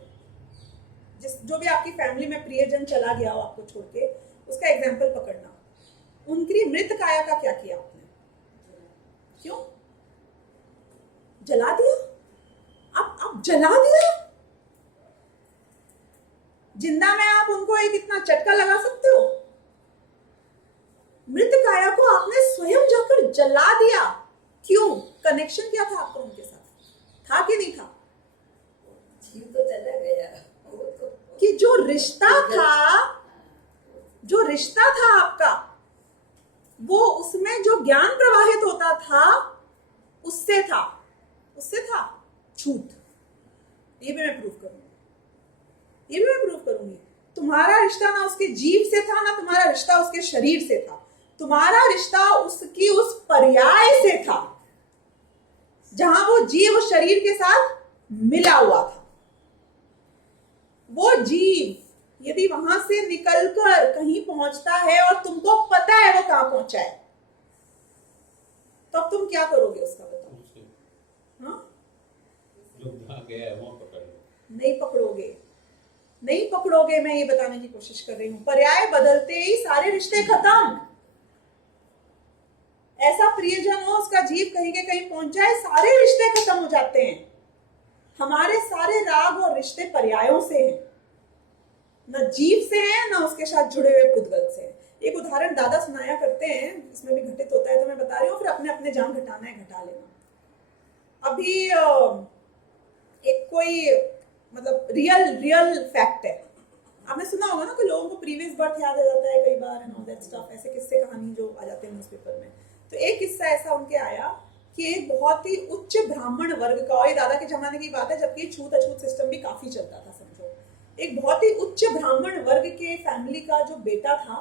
जो भी आपकी फैमिली में प्रियजन चला गया हो आपको छोड़ के, उसका एग्जाम्पल पकड़ना। उनकी मृत काया का क्या किया आपने? क्यों जला दिया? आप जला दिया। जिंदा में आप उनको एक इतना चटका लगा सकते हो? मृत काया को आपने स्वयं जाकर जला दिया। क्यों? कनेक्शन क्या था आपका उनके साथ? था कि नहीं था? जीव तो चला गया, वो तो कि जो रिश्ता था आपका, वो उसमें जो ज्ञान प्रवाहित होता था उससे था झूठ। ये भी मैं प्रूव करूंगी। तुम्हारा रिश्ता ना उसके जीव से था, ना तुम्हारा रिश्ता उसके शरीर से था। तुम्हारा रिश्ता उसकी उस पर्याय से था जहां वो जीव शरीर के साथ मिला हुआ था। वो जीव यदि वहां से निकलकर कहीं पहुंचता है और तुमको पता है वो कहां पहुंचा है, तो अब तुम क्या करोगे उसका बताओ? उससे हाँ, जो जहाँ गया है वहाँ पकड़ लो। नहीं पकड़ोगे, नहीं पकड़ोगे, मैं ये बताने की कोशिश कर रही हूं। पर्याय बदलते ही सारे रिश्ते खत्म। ऐसा प्रियजन हो, उसका जीव कहीं के कहीं पहुंच जाए, सारे रिश्ते खत्म हो जाते हैं। हमारे सारे राग और रिश्ते पर्यायों से हैं, न जीव से हैं, न उसके साथ जुड़े हुए पुद्गल से हैं। एक उदाहरण दादा सुनाया करते हैं, इसमें भी घटित होता है तो मैं बता रही हूँ, फिर अपने अपने जान घटाना है घटा लेना। अभी एक कोई मतलब रियल फैक्ट है, आपने सुना होगा ना कि लोगों को प्रीवियस बर्थ याद आ जाता है कई बार एंड ऑल दैट स्टफ, ऐसे किस्से कहानी जो आ जाते हैं न्यूज़पेपर में। तो एक किस्सा ऐसा उनके आया कि एक बहुत ही उच्च ब्राह्मण वर्ग का, और ये दादा के जमाने की बात है जबकि छूत अछूत सिस्टम भी काफी चलता था समझो, एक बहुत ही उच्च ब्राह्मण वर्ग के फैमिली का जो बेटा था,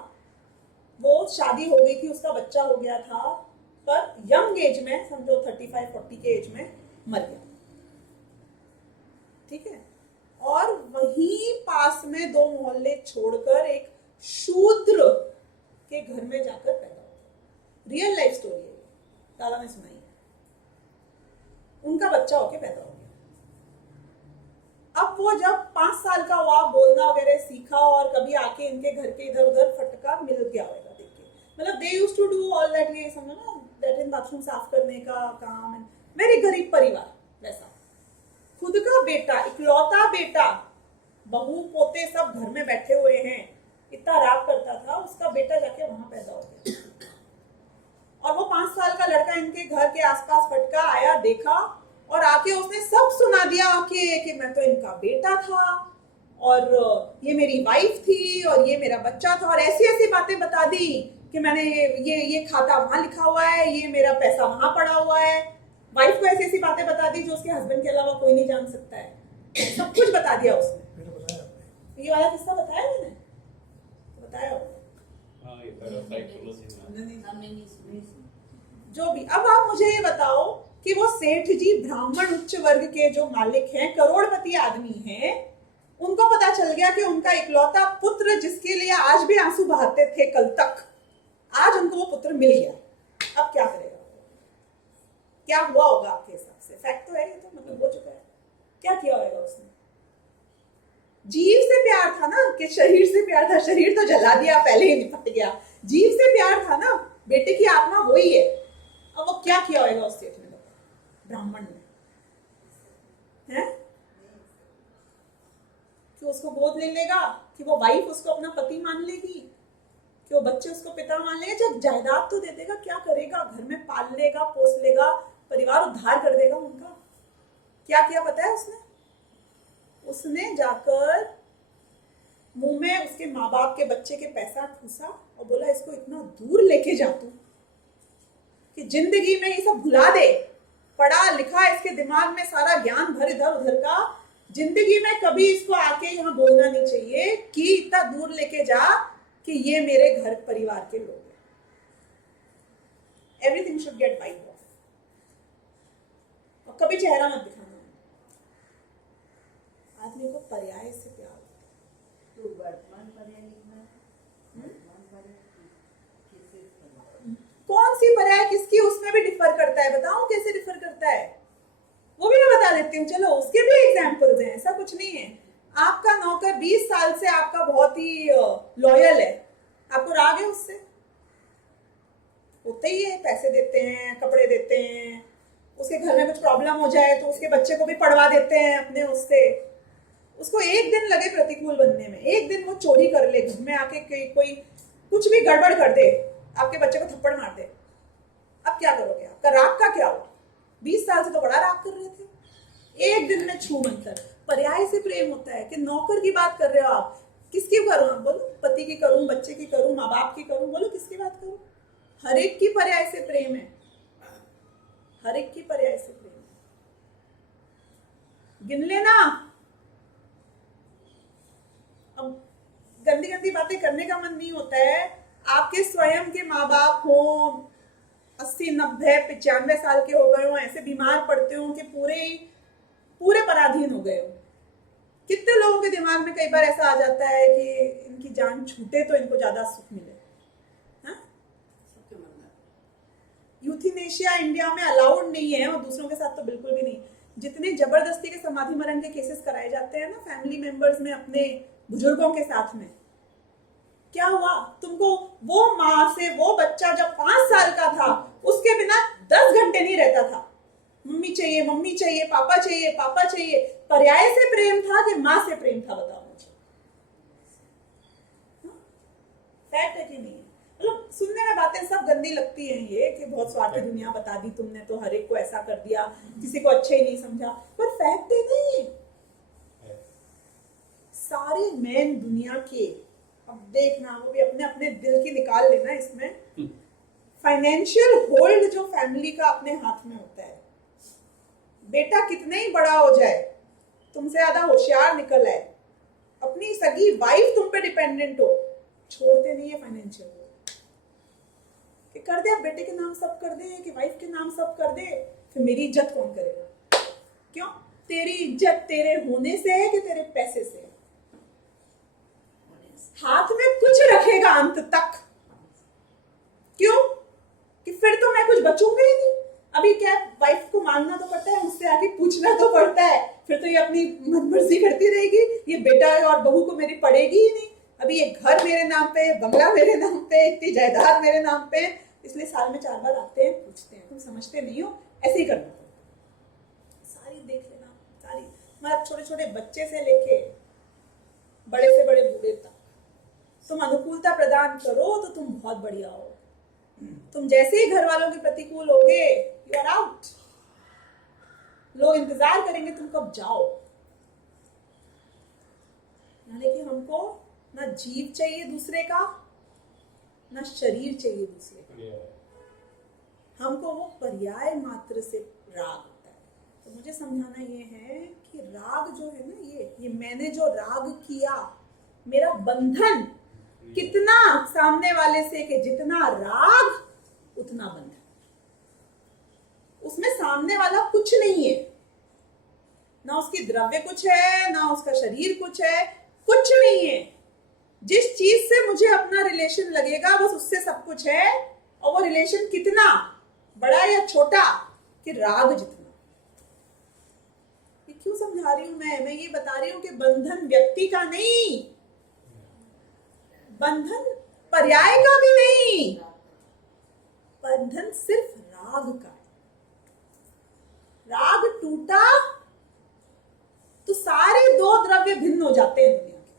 वो शादी हो गई थी, उसका बच्चा हो गया था, पर यंग एज में समझो 35-40 के एज में मर गया। ठीक है, और वहीं पास में 2 मोहल्ले छोड़कर एक शूद्र के घर में जाकर पैदा हुआ। रियल लाइफ स्टोरी है, दादा ने सुनाई है। उनका बच्चा होके पैदा हो गया। अब वो जब 5 साल का हुआ, बोलना वगैरह सीखा, और कभी आके इनके घर के इधर उधर फटका मिल गया होगा देख के, मतलब they used to do all that, ये समझो ना, लैट्रिन बाथरूम साफ करने का काम, वेरी गरीब परिवार वैसा। खुद का बेटा, इकलौता बेटा, बहू पोते सब घर में बैठे हुए हैं, इतना राग करता था, उसका बेटा जाके वहां पैदा हो गया। और वो 5 साल का लड़का इनके घर के आसपास फटका, आया, देखा, और आके उसने सब सुना दिया कि मैं तो इनका बेटा था, और ये मेरी वाइफ थी, और ये मेरा बच्चा था, और ऐसी ऐसी बातें बता दी कि मैंने ये खाता वहां लिखा हुआ है, ये मेरा पैसा वहां पड़ा हुआ है। वाइफ को ऐसी ऐसी बातें बता दी जो उसके हस्बैंड के अलावा कोई नहीं जान सकता है, सब कुछ बता दिया उसने। ये वाला किस्सा बताया मैंने, तो बताया होगा। हाँ, ये पैरासाइकोलॉजी में हमने नहीं सुनी। जो भी, अब आप मुझे ये बताओ कि वो सेठ जी ब्राह्मण उच्च वर्ग के जो मालिक हैं, करोड़पति आदमी हैं, उनको पता चल गया कि उनका इकलौता पुत्र, जिसके लिए आज भी आंसू बहाते थे कल तक, आज उनको वो पुत्र मिल गया। अब क्या करेगा? क्या हुआ होगा आपके हिसाब से? फैक्ट तो है ये, तो मतलब हो चुका है। क्या किया होगा उसने? जीव से प्यार था ना, कि शरीर से प्यार था? शरीर तो जला दिया, पहले ही निपट गया। जीव से प्यार था ना, बेटे की आत्मा वही है। अब वो क्या किया होगा उस सेठ ने, ब्राह्मण ने, हैं? कि उसको गोद ले लेगा, कि वो वाइफ उसको अपना पति मान लेगी, कि वो बच्चे उसको पिता मान लेगा, जब जायदाद तो दे देगा, क्या करेगा? घर में पाल लेगा, पोस लेगा, परिवार उद्धार कर देगा उनका। क्या किया पता है उसने? उसने जाकर मुंह में उसके माँ बाप के बच्चे के पैसा ठूसा और बोला, इसको इतना दूर लेके जा तू कि जिंदगी में ये सब भुला दे। पढ़ा लिखा, इसके दिमाग में सारा ज्ञान भर इधर उधर का, जिंदगी में कभी इसको आके यहाँ बोलना नहीं चाहिए कि इतना दूर लेके जा कि ये मेरे घर परिवार के लोग हैं। Everything should get wipe off, और कभी चेहरा मत दिखाना। आदमी को पर्याय से प्यार होता है। तो वर्तमान पर्याय लिखना है, वर्तमान पर्याय किससे पर्याय? कौन सी पर्याय किसकी, उसमें भी डिफर करता है। बताऊं कैसे डिफर करता है? वो भी मैं बता देती हूँ, चलो उसके भी एग्जाम्पल्स हैं, ऐसा कुछ नहीं है। आपका नौकर 20 साल से आपका बहुत ही लॉयल है, आपको राग है उससे? होता ही है, पैसे देते हैं, कपड़े देते हैं, उसके घर में कुछ प्रॉब्लम हो जाए तो उसके बच्चे को भी पढ़वा देते हैं अपने उससे। उसको एक दिन लगे प्रतिकूल बनने में, एक दिन वो चोरी कर ले, घर में आके कोई कुछ भी गड़बड़ कर दे, आपके बच्चे को थप्पड़ मार दे, अब क्या करोगे? आपका राग का क्या हुआ? 20 साल से तो बड़ा राग कर रहे थे, एक दिन में छू मंतर। पर्याय से प्रेम होता है कि नौकर की बात कर रहे हो आप, किसकी करूं? आप बोलो, पति की करूं, बच्चे की करूं, माँ बाप की करूं, बोलो किसकी बात करूं? हर एक की पर्याय से प्रेम है, हर एक की पर्याय से प्रेम है। गिन लेना। अब गंदी गंदी बातें करने का मन नहीं होता है। आपके स्वयं के माँ बाप हो, 80, 90, 95 साल के हो गए हो, ऐसे बीमार पड़ते हो कि पूरे पराधीन हो गए हो। कितने लोगों के दिमाग में कई बार ऐसा आ जाता है कि इनकी जान छूटे तो इनको ज्यादा सुख मिले। हाँ? सबके मन में यूथेनेशिया इंडिया में अलाउड नहीं है और दूसरों के साथ तो बिल्कुल भी नहीं। जितने जबरदस्ती के समाधि मरण के केसेस कराए जाते हैं ना फैमिली मेंबर्स में अपने बुजुर्गों के साथ में, क्या हुआ तुमको? वो माँ से वो बच्चा जब 5 साल का था उसके बिना 10 घंटे नहीं रहता था। मम्मी चाहिए, मम्मी चाहिए, पापा चाहिए, पापा चाहिए। पर्याय से प्रेम था कि माँ से प्रेम था? बताओ मुझे। फैक्ट है कि नहीं है? मतलब सुनने में बातें सब गंदी लगती हैं ये कि बहुत स्वार्थी दुनिया बता दी तुमने, तो हर एक को ऐसा कर दिया, किसी को अच्छे ही नहीं समझा, पर फैक्ट है नहीं। सारे मैन दुनिया के, अब देखना वो भी अपने अपने दिल की निकाल लेना इसमें, फाइनेंशियल होल्ड जो फैमिली का अपने हाथ में होता है, बेटा कितने ही बड़ा हो जाए, तुमसे ज्यादा होशियार निकल आए, अपनी सगी वाइफ तुम पे डिपेंडेंट हो, छोड़ते नहीं है फाइनेंशियल होल्ड। कि कर दे अब बेटे के नाम सब कर दे, कि वाइफ के नाम सब कर दे, फिर मेरी इज्जत कौन करेगा? क्यों? तेरी इज्जत तेरे होने से है कि तेरे पैसे से है? हाथ में कुछ रखेगा अंत तक। क्यों? कि फिर तो मैं कुछ बचूंगा ही नहीं। अभी क्या वाइफ को मांगना तो पड़ता है, मुझसे आके पूछना तो पड़ता है, फिर तो ये अपनी मनमर्जी करती रहेगी, ये बेटा और बहू को मेरी पड़ेगी ही नहीं। अभी ये घर मेरे नाम पे, बंगला मेरे नाम पे, इतनी जायदाद मेरे नाम पे, इसलिए साल में 4 बार आते हैं, पूछते हैं, तुम समझते नहीं हो, ऐसे ही करना। सारी देख लेना, सारी, मतलब छोटे छोटे बच्चे से लेके बड़े से बड़े बूढ़े तक, तुम अनुकूलता प्रदान करो तो तुम बहुत बढ़िया हो। तुम जैसे ही घर वालों के प्रतिकूल होगे, यू आर आउट। लोग इंतजार करेंगे तुम कब जाओ। यानी कि हमको ना जीव चाहिए दूसरे का, ना शरीर चाहिए दूसरे का, हमको वो पर्याय मात्र से राग होता है। तो मुझे समझाना ये है कि राग जो है ना, ये मैंने जो राग किया, मेरा बंधन कितना सामने वाले से, कि जितना राग उतना बंधन। उसमें सामने वाला कुछ नहीं है, ना उसकी द्रव्य कुछ है, ना उसका शरीर कुछ है, कुछ नहीं है। जिस चीज से मुझे अपना रिलेशन लगेगा बस उससे सब कुछ है, और वो रिलेशन कितना बड़ा या छोटा, कि राग जितना। ये क्यों समझा रही हूं मैं ये बता रही हूं कि बंधन व्यक्ति का नहीं, बंधन पर्याय का भी नहीं, बंधन सिर्फ राग का है। राग टूटा तो सारे 2 द्रव्य भिन्न हो जाते हैं दुनिया के,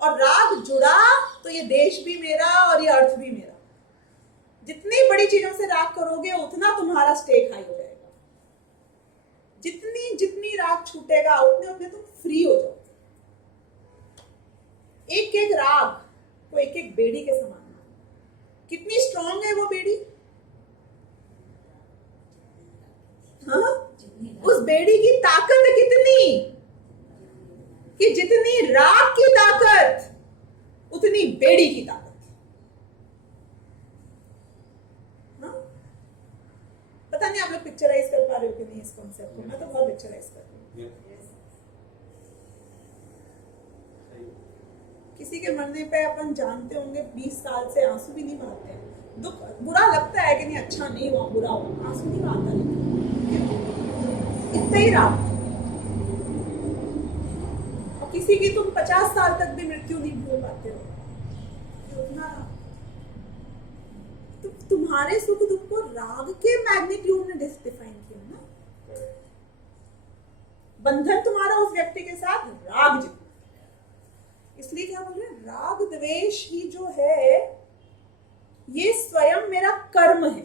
और राग जुड़ा तो ये देश भी मेरा और ये अर्थ भी मेरा। जितनी बड़ी चीजों से राग करोगे उतना तुम्हारा स्टेक हाई हो जाएगा। जितनी जितनी राग छूटेगा उतने उतने तुम फ्री हो जाओगे। एक एक राग को एक एक बेड़ी के समान। कितनी स्ट्रांग है वो बेड़ी? हाँ? उस बेड़ी की ताकत कितनी, कि जितनी राग की ताकत उतनी बेड़ी की ताकत। हाँ? पता नहीं आप लोग पिक्चराइज कर पा रहे हो कि नहीं इस कॉन्सेप्ट को? मैं तो बहुत पिक्चराइज कर रही हूँ। किसी के मरने पे अपन जानते होंगे 20 साल से आंसू भी नहीं बहाते हैं। दुख बुरा लगता है कि नहीं, अच्छा नहीं हुआ, बुरा हुआ, आंसू नहीं बहाता, इतना ही राग। और किसी की तुम 50 साल तक भी मृत्यु नहीं भूल पाते हो, उतना राग। तो तुम्हारे सुख दुख को राग के मैग्नीट्यूड ने डिफाइन किया ना। बंधन तुम्हारा उस व्यक्ति के साथ राग जितना। इसलिए क्या बोल रहे हैं, राग द्वेष ही जो है ये स्वयं मेरा कर्म है,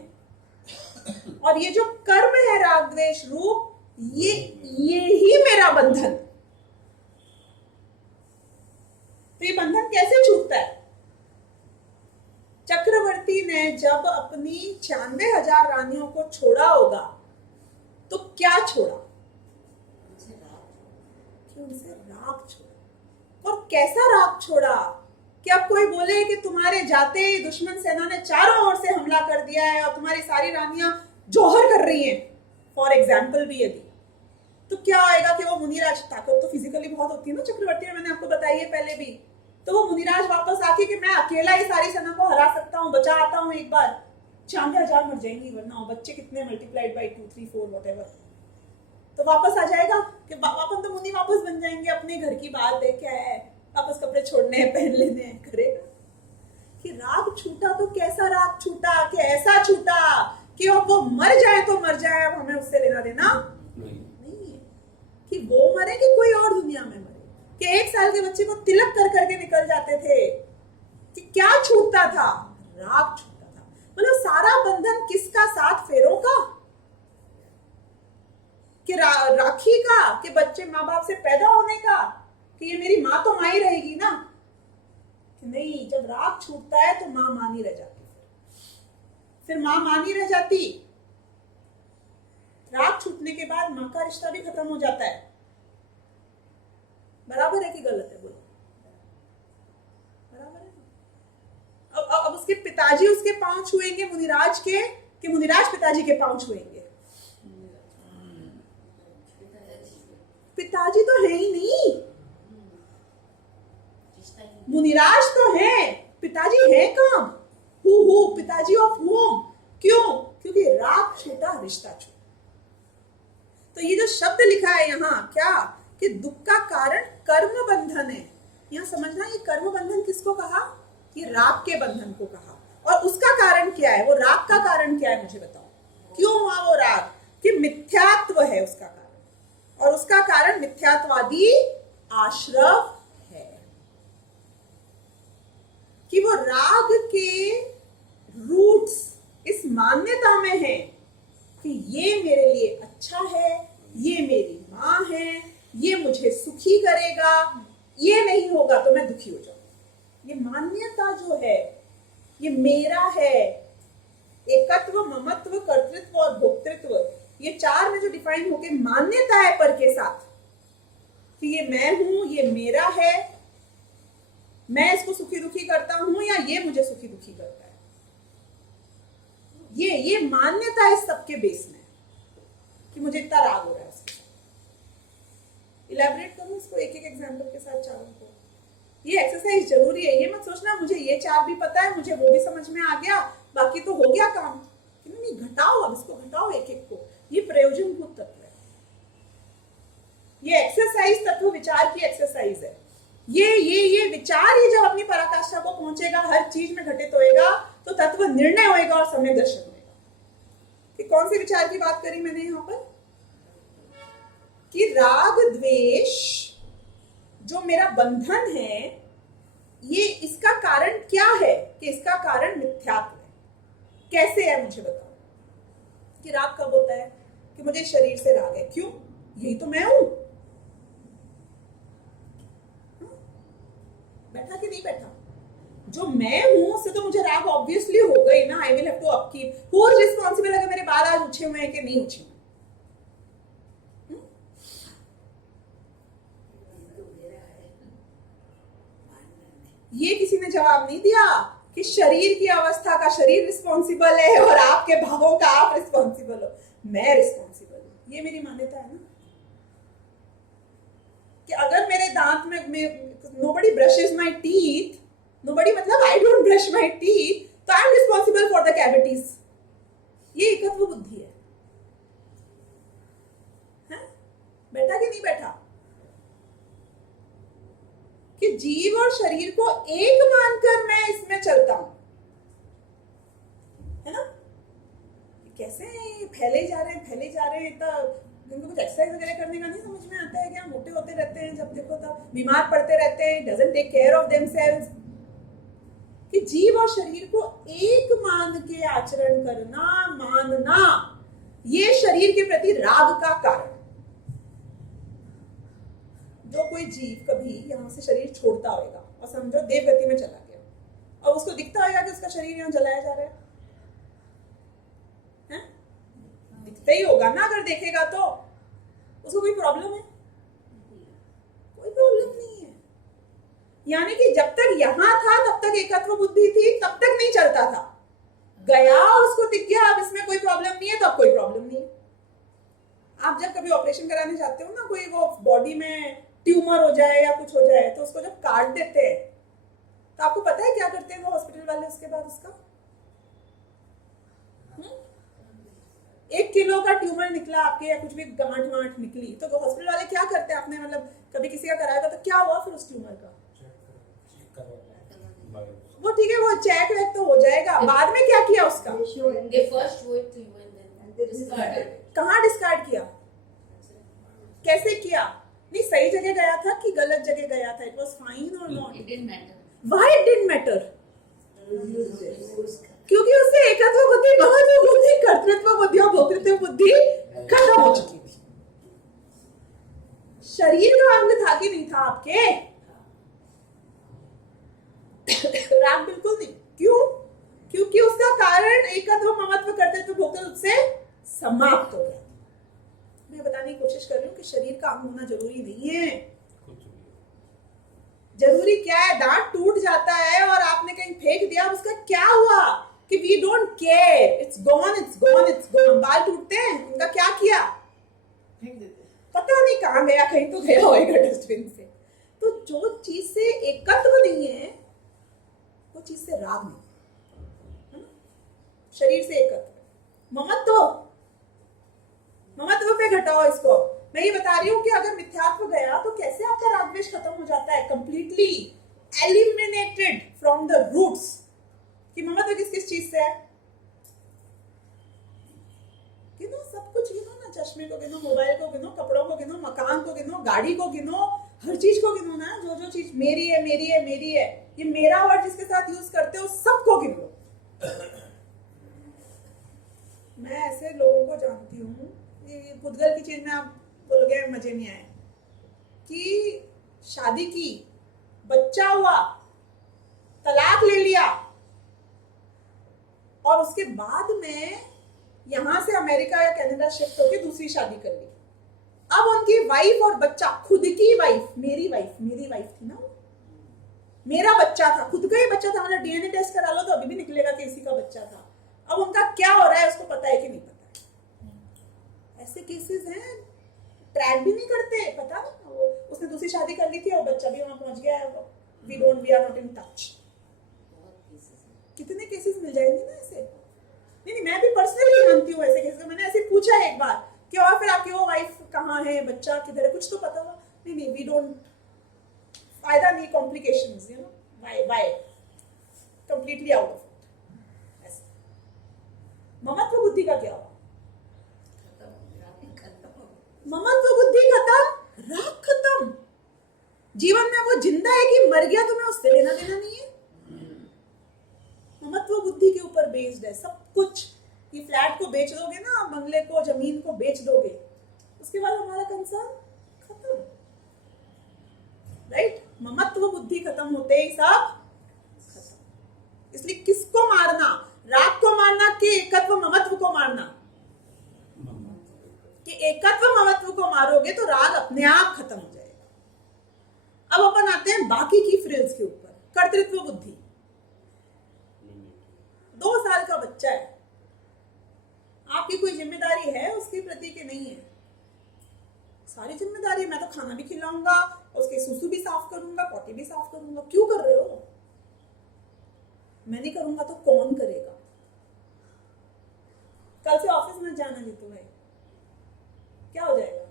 और ये जो कर्म है राग द्वेष रूप, ये ही मेरा बंधन। तो ये बंधन कैसे छूटता है? चक्रवर्ती ने जब अपनी 96,000 रानियों को छोड़ा होगा तो क्या छोड़ा? उनसे राग छोड़ा। और कैसा राग छोड़ा कि अब कोई बोले कि तुम्हारे जाते ही दुश्मन सेना ने चारों ओर से हमला कर दिया है और तुम्हारी सारी रानियां जौहर कर रही हैं, फॉर एग्जाम्पल भी यदि, तो क्या होएगा कि वो मुनिराज, ताकत तो फिजिकली बहुत होती है ना चक्रवर्ती में, मैंने आपको बताई है पहले भी। तो वो मुनिराज वापस आके कि मैं अकेला ही सारी सेना को हरा सकता हूँ, बचा आता हूँ एक बार, 96,000 मर जाएंगी, वरना बच्चे कितने मल्टीप्लाइड बाई 2, 3, 4 व्हाटएवर, तो वापस आ जाएगा कि वापस तो मुनि वापस बन जाएंगे, अपने घर की बात है, क्या है, वापस कपड़े छोड़ने हैं, पहन लेने हैं, करेगा। कि राग छूटा तो कैसा राग छूटा, कि ऐसा छूटा कि अब वो मर जाए तो मर जाए, अब हमें उससे लेना देना नहीं है। कि वो मरे कि कोई और दुनिया में मरे, कि 1 साल के बच्चे को तिलक कर करके निकल जाते थे, कि क्या छूटता था, राग छूटता था। मतलब सारा बंधन किसका, 7 फेरों का, कि राखी का, कि बच्चे माँ बाप से पैदा होने का, कि ये मेरी माँ तो माँ ही रहेगी ना, कि नहीं, जब राग छूटता है तो माँ मानी रह जाती, फिर माँ मानी रह जाती, राग छूटने के बाद माँ का रिश्ता भी खत्म हो जाता है। बराबर है कि गलत है, बोलो, बराबर है। अब उसके पिताजी उसके पांव छुएंगे मुनिराज के, कि मुनिराज पिताजी के पांव छुएंगे? पिताजी तो है ही नहीं, मुनिराज तो है, पिताजी है कहाँ? हु पिताजी ऑफ होम। क्यों? क्योंकि राग छूटा, रिश्ता छूटा। तो ये जो शब्द लिखा है यहाँ, क्या कि दुख का कारण कर्म बंधन है। यहाँ समझना, ये कर्म बंधन किसको कहा? ये राग के बंधन को कहा। और उसका कारण क्या है? वो राग का कारण क्या है, मुझे बताओ। क्यों हुआ वो राग? कि मिथ्यात्व है उसका कारण, और उसका कारण मिथ्यात्वादी आश्रव है। कि वो राग के रूट्स इस मान्यता में है कि ये मेरे लिए अच्छा है, ये मेरी माँ है, ये मुझे सुखी करेगा, ये नहीं होगा तो मैं दुखी हो जाऊंगा। ये मान्यता जो है, ये मेरा है। एकत्व, ममत्व, कर्तृत्व और भोक्तृत्व, ये 4 में जो डिफाइन होके मान्यता है पर के साथ, कि ये मैं हूं, ये मेरा है, मैं इसको सुखी दुखी करता हूं या ये मुझे सुखी दुखी करता है, ये मान्यता इस सबके बेस में कि मुझे इतना राग हो रहा है उसके साथ। इलैबोरेट करूं इसको एक एक एग्जांपल के साथ चारों को। ये एक्सरसाइज जरूरी है, ये मत सोचना मुझे ये 4 भी पता है, मुझे वो भी समझ में आ गया, बाकी तो हो गया काम। नहीं, घटाओ, अब इसको घटाओ एक एक को। ये प्रयोजनभूत तत्व है, ये एक्सरसाइज तत्व विचार की एक्सरसाइज है। ये विचार ही जब अपनी पराकाष्ठा को पहुंचेगा, हर चीज में घटित होएगा, तो तत्व निर्णय होएगा और सम्यक दर्शन होएगा। कि कौन से विचार की बात करी मैंने यहां पर? कि राग द्वेष जो मेरा बंधन है, ये इसका कारण क्या है? कि इसका कारण मिथ्यात्व है। कैसे है मुझे बताओ। कि राग कब होता है? कि मुझे शरीर से राग है। क्यों? यही तो मैं हूं। बैठा कि नहीं बैठा? जो मैं हूं उससे तो मुझे राग ऑब्वियसली हो गई ना। I will have to upkeep. Who is responsible अगर मेरे बाल आज उछे हुए हैं कि नहीं उछे? ये किसी ने जवाब नहीं दिया कि शरीर की अवस्था का शरीर रिस्पॉन्सिबल है और आपके भावों का आप रिस्पॉन्सिबल हो। मैं रिस्पॉन्सिबल हूं। ये मेरी मान्यता है ना कि अगर मेरे दांत में nobody brushes my teeth, nobody मतलब I don't brush my teeth, तो I am responsible for the cavities। ये एकत्व बुद्धि है? बैठा कि नहीं बैठा? कि जीव और शरीर को एक मानकर मैं इसमें चलता हूं, है ना? कैसे फैले जा रहे हैं, तो इनको कुछ एक्सरसाइज वगैरह करने का नहीं समझ में आता है क्या? मोटे होते रहते हैं, जब देखो तब बीमार पड़ते रहते हैं, doesn't take care of themselves. कि जीव और शरीर को एक मान के आचरण करना, मानना, ये शरीर के प्रति राग का कारण। जो कोई जीव कभी यहां से शरीर छोड़ता होगा और समझो देवगति में चला गया, और उसको दिखता होगा कि उसका शरीर यहां जलाया जा रहा है, दिखता ही होगा ना। अगर देखेगा तो उसको कोई प्रॉब्लम है? कोई प्रॉब्लम नहीं है। यानी कि जब तक यहां था तब तक एकत्व बुद्धि थी, तब तक नहीं चलता था। गया और उसको दिख गया अब इसमें कोई प्रॉब्लम नहीं है, तब कोई प्रॉब्लम नहीं है। आप जब कभी ऑपरेशन कराने जाते हो ना, कोई वो बॉडी में ट्यूमर हो जाए या कुछ हो जाए तो उसको जब काट देते हैं तो आपको पता है क्या करते हैं वो हॉस्पिटल वाले उसके बाद उसका? 1 किलो का ट्यूमर निकला आपके या कुछ भी गांठ वांठ निकली तो हॉस्पिटल वाले क्या करते हैं? आपने मतलब कभी किसी का कराया था तो क्या हुआ फिर उस ट्यूमर का? वो ठीक है, वो चेक वेक तो हो जाएगा, बाद में क्या किया उसका? They first do it to you and then discard it. कहाँ डिस्कार्ड किया? कैसे किया? नहीं, सही जगह गया था कि गलत जगह गया था? इट वाज फाइन और not? It didn't matter. Why it didn't matter? क्योंकि उससे एकत्व बुद्धि, महत्व बुद्धि, कर्तृत्व बुद्धि और भोक्तृत्व बुद्धि खत्म हो चुकी थी। शरीर का अंग था कि नहीं था आपके? राग बिल्कुल नहीं। क्यों? क्योंकि उसका कारण एकत्व ममत्व कर्तृत्व भोक्तृत्व से समाप्त हो गया। मैं बताने की कोशिश कर रही हूँ कि शरीर का अंग होना जरूरी नहीं है। जरूरी क्या है? दांत टूट जाता है और आपने कहीं फेंक दिया, उसका क्या हुआ? कि we don't care, it's gone, it's gone, it's gone. बाल टूटते हैं, उनका क्या किया? पता नहीं कहाँ गया, कहीं तो गया होगा डस्टबिन से। तो जो चीज से एकत्व नहीं है वो चीज से राग नहीं है ना? शरीर से एकत्व, ममत्व पे घटाओ इसको। मैं ये बता रही हूँ कि अगर मिथ्यात्व गया तो कैसे आपका राग द्वेष खत्म हो जाता है, completely eliminated from the roots. कि ममत्व किस किस चीज से है? गिनो, सब कुछ गिनो ना, चश्मे को गिनो, मोबाइल को गिनो, कपड़ों को गिनो, मकान को गिनो, गाड़ी को गिनो, हर चीज को गिनो ना। जो जो चीज मेरी है, मेरी है, मेरी है, ये मेरा वर्ड जिसके साथ यूज करते हो सबको गिनो। मैं ऐसे लोगों को जानती हूँ, ये पुद्गल की चीज में आप बोलोगे मजे नहीं आए, कि शादी की, बच्चा हुआ, तलाक ले लिया और उसके बाद में यहां से अमेरिका या कनाडा शिफ्ट होकर दूसरी शादी कर ली। अब उनकी वाइफ और बच्चा, खुद की वाइफ, मेरी वाइफ थी ना, मेरा बच्चा था, खुद का ही बच्चा था, मतलब डीएनए टेस्ट करा लो तो अभी भी निकलेगा कि इसी का बच्चा था। अब उनका क्या हो रहा है उसको पता है कि नहीं पता है? ऐसे केसेस हैं, ट्रैक भी नहीं करते, पता ना, वो उसने दूसरी शादी कर ली थी और बच्चा भी वहां पहुंच गया है। We are not in touch. कितने केसेस मिल जाएंगे ना ऐसे। नहीं, मैं भी पर्सनली जानती हूँ ऐसे केसेस। मैंने ऐसे पूछा है एक बार कि और फिर आपकी वो वाइफ कहाँ है, बच्चा किधर है, कुछ तो पता हुआ? नहीं, वी डोंट, फायदा नहीं, complications, you know, why completely out of it. ऐसे ममत्व बुद्धि का क्या हुआ? ममत्व बुद्धि खत्म, राग खत्म। जीवन में वो जिंदा है कि मर गया, तुम्हें उससे लेना देना नहीं है। ममत्व बुद्धि के ऊपर बेस्ड है सब कुछ। ये फ्लैट को बेच दोगे ना, बंगले को, जमीन को बेच दोगे, उसके बाद हमारा कंसर्न खत्म, राइट? ममत्व बुद्धि खत्म होते ही सब खत्म। इसलिए किसको मारना? राग को मारना कि एकत्व ममत्व को मारना? कि एकत्व ममत्व को मारोगे तो राग अपने आप खत्म हो जाएगा। अब अपन आते हैं बाकी की फ्रिल्स के ऊपर। कर्तृत्व बुद्धि, 2 साल का बच्चा है, आपकी कोई जिम्मेदारी है उसके प्रति कि नहीं है? सारी जिम्मेदारी है। मैं तो खाना भी खिलाऊंगा, उसके सुसु भी साफ करूंगा, पोटी भी साफ करूंगा। क्यों कर रहे हो? मैं नहीं करूंगा तो कौन करेगा? कल से ऑफिस में जाना जीतू भाई, क्या हो जाएगा?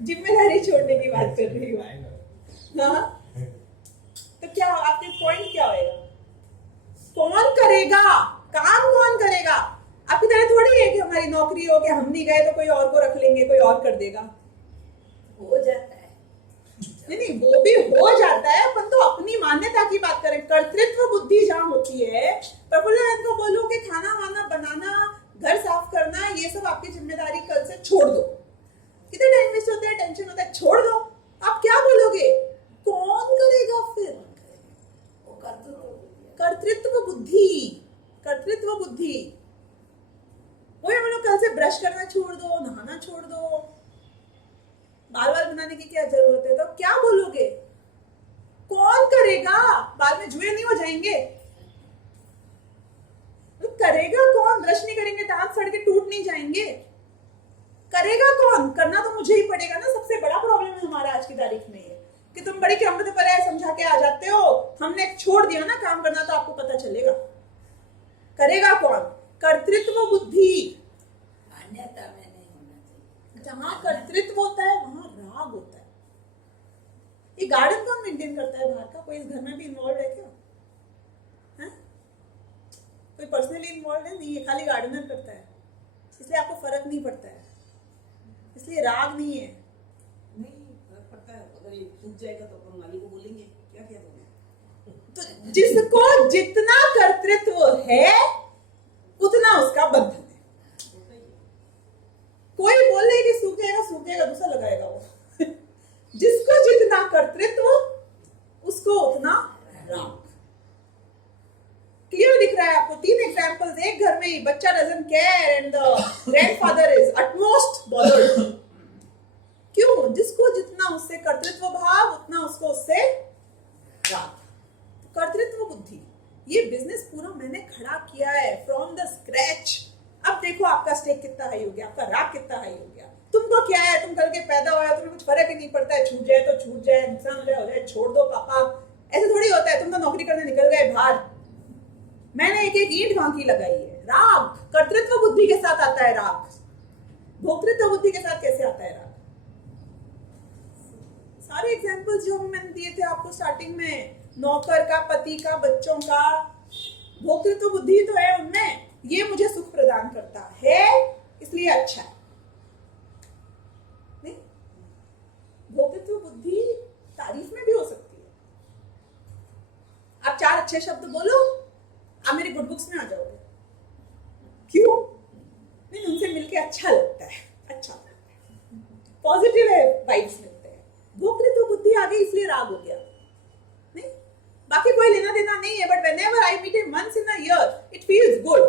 जिम्मेदारी छोड़ने की बात कर रही हूँ। हाँ, तो क्या आपके पॉइंट क्या होएगा? कौन करेगा काम? कौन करेगा? आपकी तरह थोड़ी है कि हमारी नौकरी हो कि हम नहीं गए तो कोई और को रख लेंगे, कोई और कर देगा। हो जाता है। नहीं, वो भी हो जाता है, पर तो अपनी मान्यता की बात करें। कर्तृत्व बुद्धि जहां होती है, प्रफुल्ल को बोलो कि खाना वाना बनाना, घर साफ करना, ये सब आपकी जिम्मेदारी, कल से छोड़ दो। कितने टाइम वेस्ट होता है, टेंशन होता है, छोड़ दो। आप क्या बोलोगे? कौन करेगा फिर? कर्तृत्व बुद्धि, कर्तृत्व बुद्धि। वही हम लोग कल से ब्रश करना छोड़ दो, नहाना छोड़ दो, बाल बनाने की क्या जरूरत है? तो क्या बोलोगे? कौन करेगा? बाद में जुए नहीं हो जाएंगे? तो करेगा कौन? ब्रश नहीं करेंगे दांत सड़ के टूट नहीं जाएंगे? करेगा कौन? करना तो मुझे ही पड़ेगा ना। सबसे बड़ा प्रॉब्लम है हमारा आज की तारीख में ये कि तुम बड़ी अमृत पर है समझा के आ जाते हो। हमने छोड़ दिया ना काम करना, तो आपको पता चलेगा। करेगा कौन? कर्तृत्व बुद्धि। मान्यता में नहीं होना चाहिए। जहां कर्तृत्व होता है वहां राग होता है। ये गार्डन कौन मेंटेन करता है बाहर का? कोई इस घर में भी इन्वॉल्व है क्या? है? कोई पर्सनली इन्वॉल्व है? नहीं है, खाली गार्डनर करता है। इसलिए आपको फर्क नहीं पड़ता है, इसलिए राग नहीं है। नहीं फर्क पड़ता है। अगर ये सूख जाएगा तो अपन माली को बोलेंगे क्या किया तुमने। तो जिसको जितना कर्तृत्व है उतना उसका बंधन है। होता ही है। कोई बोल रहे कि सूख जाएगा दूसरा लगाएगा वो। जिसको जितना कर्तृत्व उसको उतना राग। क्लियर दिख रहा है आपको? 3 एग्जांपल्स एक घर में ही। बच्चा doesn't care and the grandfather is utmost bothered. क्यों? जिसको जितना उससे कर्तृत्व भाव उतना उसको उससे राग। कर्तृत्व बुद्धि। ये बिजनेस पूरा मैंने खड़ा किया है फ्रॉम द स्क्रैच। अब देखो आपका स्टेक कितना हाई हो गया, आपका राग कितना हाई हो गया। तुमको क्या है? तुम कल के पैदा हुआ है, तुम्हें कुछ फर्क ही नहीं पड़ता है। छूट जाए तो छूट जाए, नुकसान हो जाए छोड़ दो पापा। ऐसे थोड़ी होता है। तुम तो नौकरी करने निकल गए बाहर, मैंने एक एक ईंट वहां की लगाई है। राग कर्तृत्व बुद्धि के साथ आता है। राग भोक्तृत्व बुद्धि के साथ कैसे आता है राग? सारे एग्जांपल्स जो मैंने दिए थे आपको स्टार्टिंग में, नौकर का, पति का, बच्चों का, भोक्तृत्व बुद्धि तो है उनमें। ये मुझे सुख प्रदान करता है इसलिए अच्छा है। नहीं, भोक्तृत्व बुद्धि तारीफ में भी हो सकती है। आप 4 अच्छे शब्द बोलो, आप मेरी गुड बुक्स में आ जाओगे। क्यों? नहीं, उनसे मिलके अच्छा लगता है, अच्छा लगता है, पॉजिटिव है, वाइब्स मिलते हैं। भोक्तृत्व बुद्धि आ गई इसलिए राग हो गया। नहीं, बाकी कोई लेना देना नहीं है, but whenever I meet him once in a year, it feels good.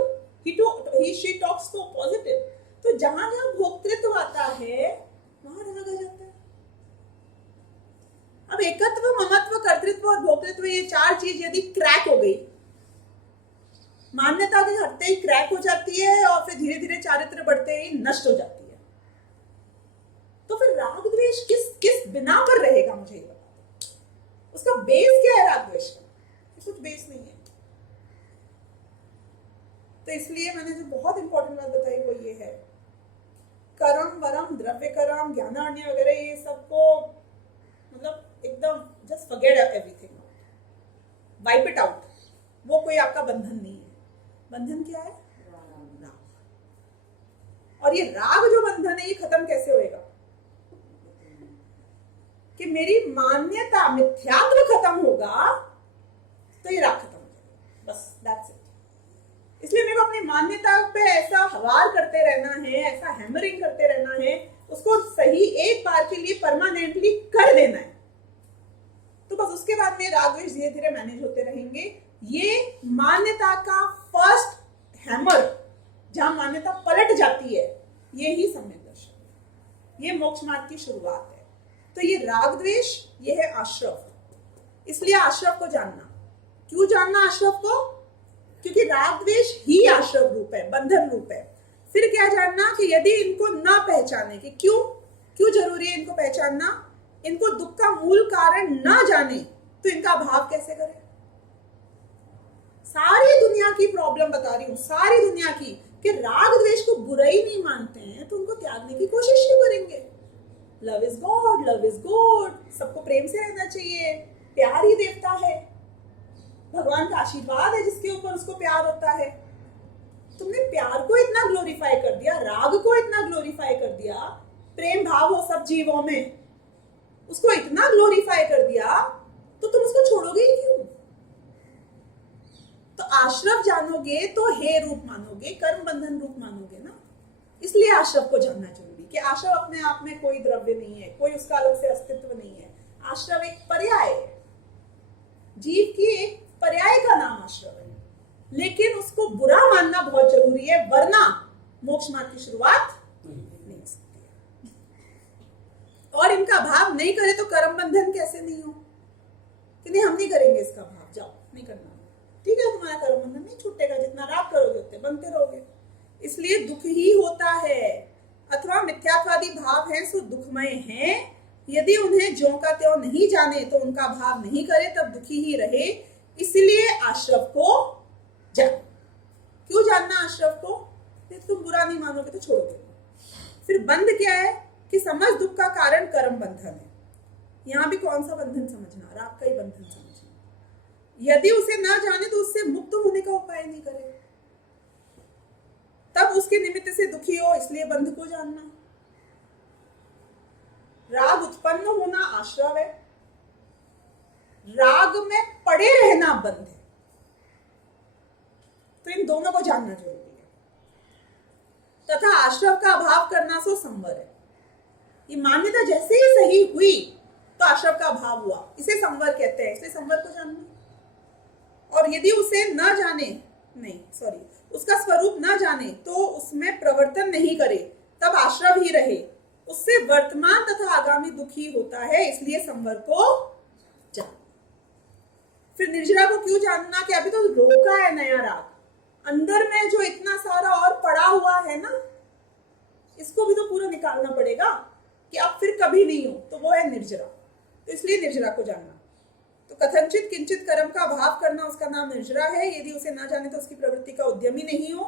She talks so positive. तो जहां जहां भोक्तृत्व आता है वहां राग आ जाता है। अब एकत्व, ममत्व, कर्तृत्व और भोक्तृत्व, ये 4 चीज यदि क्रैक हो गई, मान्यता के हटते ही क्रैक हो जाती है और फिर धीरे धीरे चारित्र बढ़ते ही नष्ट हो जाती है। तो फिर राग द्वेष किस बिना पर रहेगा? मुझे ये बता दो। उसका बेस क्या है राग द्वेष का? कुछ बेस नहीं है। तो इसलिए मैंने जो बहुत इंपॉर्टेंट बात बताई वो ये है, कर्म वरम द्रव्य कर्म ज्ञानान्य वगैरह ये सबको मतलब एकदम just forget everything, wipe it out. वो कोई आपका बंधन नहीं है। बंधन क्या है? राग। और ये राग जो बंधन है ये खत्म कैसे होएगा? कि मेरी मान्यता, मिथ्यात्व खत्म होगा तो ये राग खत्म हो जाएगा। बस दैट्स इट। इसलिए मेरे को अपनी मान्यता पे ऐसा हवार करते रहना है, ऐसा हैमरिंग करते रहना है, उसको सही एक बार के लिए परमानेंटली कर देना है। तो बस उसके बाद में राग द्वेष धीरे धीरे मैनेज होते रहेंगे। ये मान्यता का फर्स्ट हैमर, जहां मान्यता पलट जाती है, ये ही सम्यक दर्शन, ये मोक्ष मार्ग की शुरुआत है। तो ये राग द्वेष, ये है आश्रव। इसलिए आश्रव को जानना। क्यों जानना आश्रव को? क्योंकि राग द्वेष ही आश्रव रूप है, बंधन रूप है। फिर क्या जानना कि यदि इनको ना पहचाने, कि क्यों जरूरी है इनको पहचानना, इनको दुख का मूल कारण ना जाने तो इनका अभाव कैसे करें? सारी दुनिया की प्रॉब्लम बता रही हूं, सारी दुनिया की, कि राग द्वेष को बुराई नहीं मानते हैं तो उनको त्यागने की कोशिश क्यों करेंगे? Love is God, love is good, सबको प्रेम से रहना चाहिए, प्यार ही देवता है, भगवान का आशीर्वाद है जिसके ऊपर उसको प्यार होता है। तुमने प्यार को इतना ग्लोरीफाई कर दिया, राग को इतना ग्लोरीफाई कर दिया, प्रेम भाव हो सब जीवों में, उसको इतना ग्लोरीफाई कर दिया, तो तुम उसको छोड़ोगे ही क्यों? तो आश्रव जानोगे तो हे रूप मानोगे, कर्म बंधन रूप मानोगे ना। इसलिए आश्रव को जानना जरूरी, कि आश्रव अपने आप में कोई द्रव्य नहीं है, कोई उसका अलग से अस्तित्व नहीं है। आश्रव एक पर्याय है, जीव की एक पर्याय का नाम आश्रव है, लेकिन उसको बुरा मानना बहुत जरूरी है, वरना मोक्ष मार्ग की शुरुआत नहीं हो सकती है। और इनका भाव नहीं करे तो कर्म बंधन कैसे नहीं हो? कि नहीं हम नहीं करेंगे इसका भाव, जाओ नहीं करना, ठीक है, तुम्हारा कर्म बंधन नहीं छूटेगा, जितना राग करोगे उतने बनते रहोगे, इसलिए दुख ही होता है। अथवा मिथ्यात्वादी भाव है सो दुखमय है, यदि उन्हें ज्यों का त्यों नहीं जाने तो उनका भाव नहीं करे तब दुखी ही रहे, इसलिए आश्रव को जान। क्यों जानना आश्रव को? तुम बुरा नहीं मानोगे तो छोड़ोगे। फिर बंध क्या है कि समझ दुख का कारण कर्म बंधन है। यहां भी कौन सा बंधन समझना? राग का ही बंधन समझना। यदि उसे ना जाने तो उससे मुक्त होने का उपाय नहीं करे, तब उसके निमित्त से दुखी हो, इसलिए बंध को जानना। राग उत्पन्न होना आश्रव है, राग में पड़े रहना बंध है। तो इन दोनों को जानना जरूरी है। तथा आश्रव का अभाव करना सो संवर है। ये मान्यता जैसे ही सही हुई तो आश्रव का अभाव हुआ, इसे संवर कहते हैं, इसलिए संवर को जानना। और यदि उसे न जाने, नहीं सॉरी, उसका स्वरूप न जाने तो उसमें प्रवर्तन नहीं करे, तब आश्रव ही रहे, उससे वर्तमान तथा आगामी दुखी होता है, इसलिए संवर को जान। फिर निर्जरा को क्यों जानना? कि अभी तो रोका है नया राग, अंदर में जो इतना सारा और पड़ा हुआ है ना, इसको भी तो पूरा निकालना पड़ेगा कि अब फिर कभी नहीं हो, तो वो है निर्जरा। तो इसलिए निर्जरा को जानना। तो कथनचित किंचित कर्म का अभाव करना उसका नाम निर्जरा है। यदि उसे ना जाने तो उसकी प्रवृत्ति का उद्यम ही नहीं हो,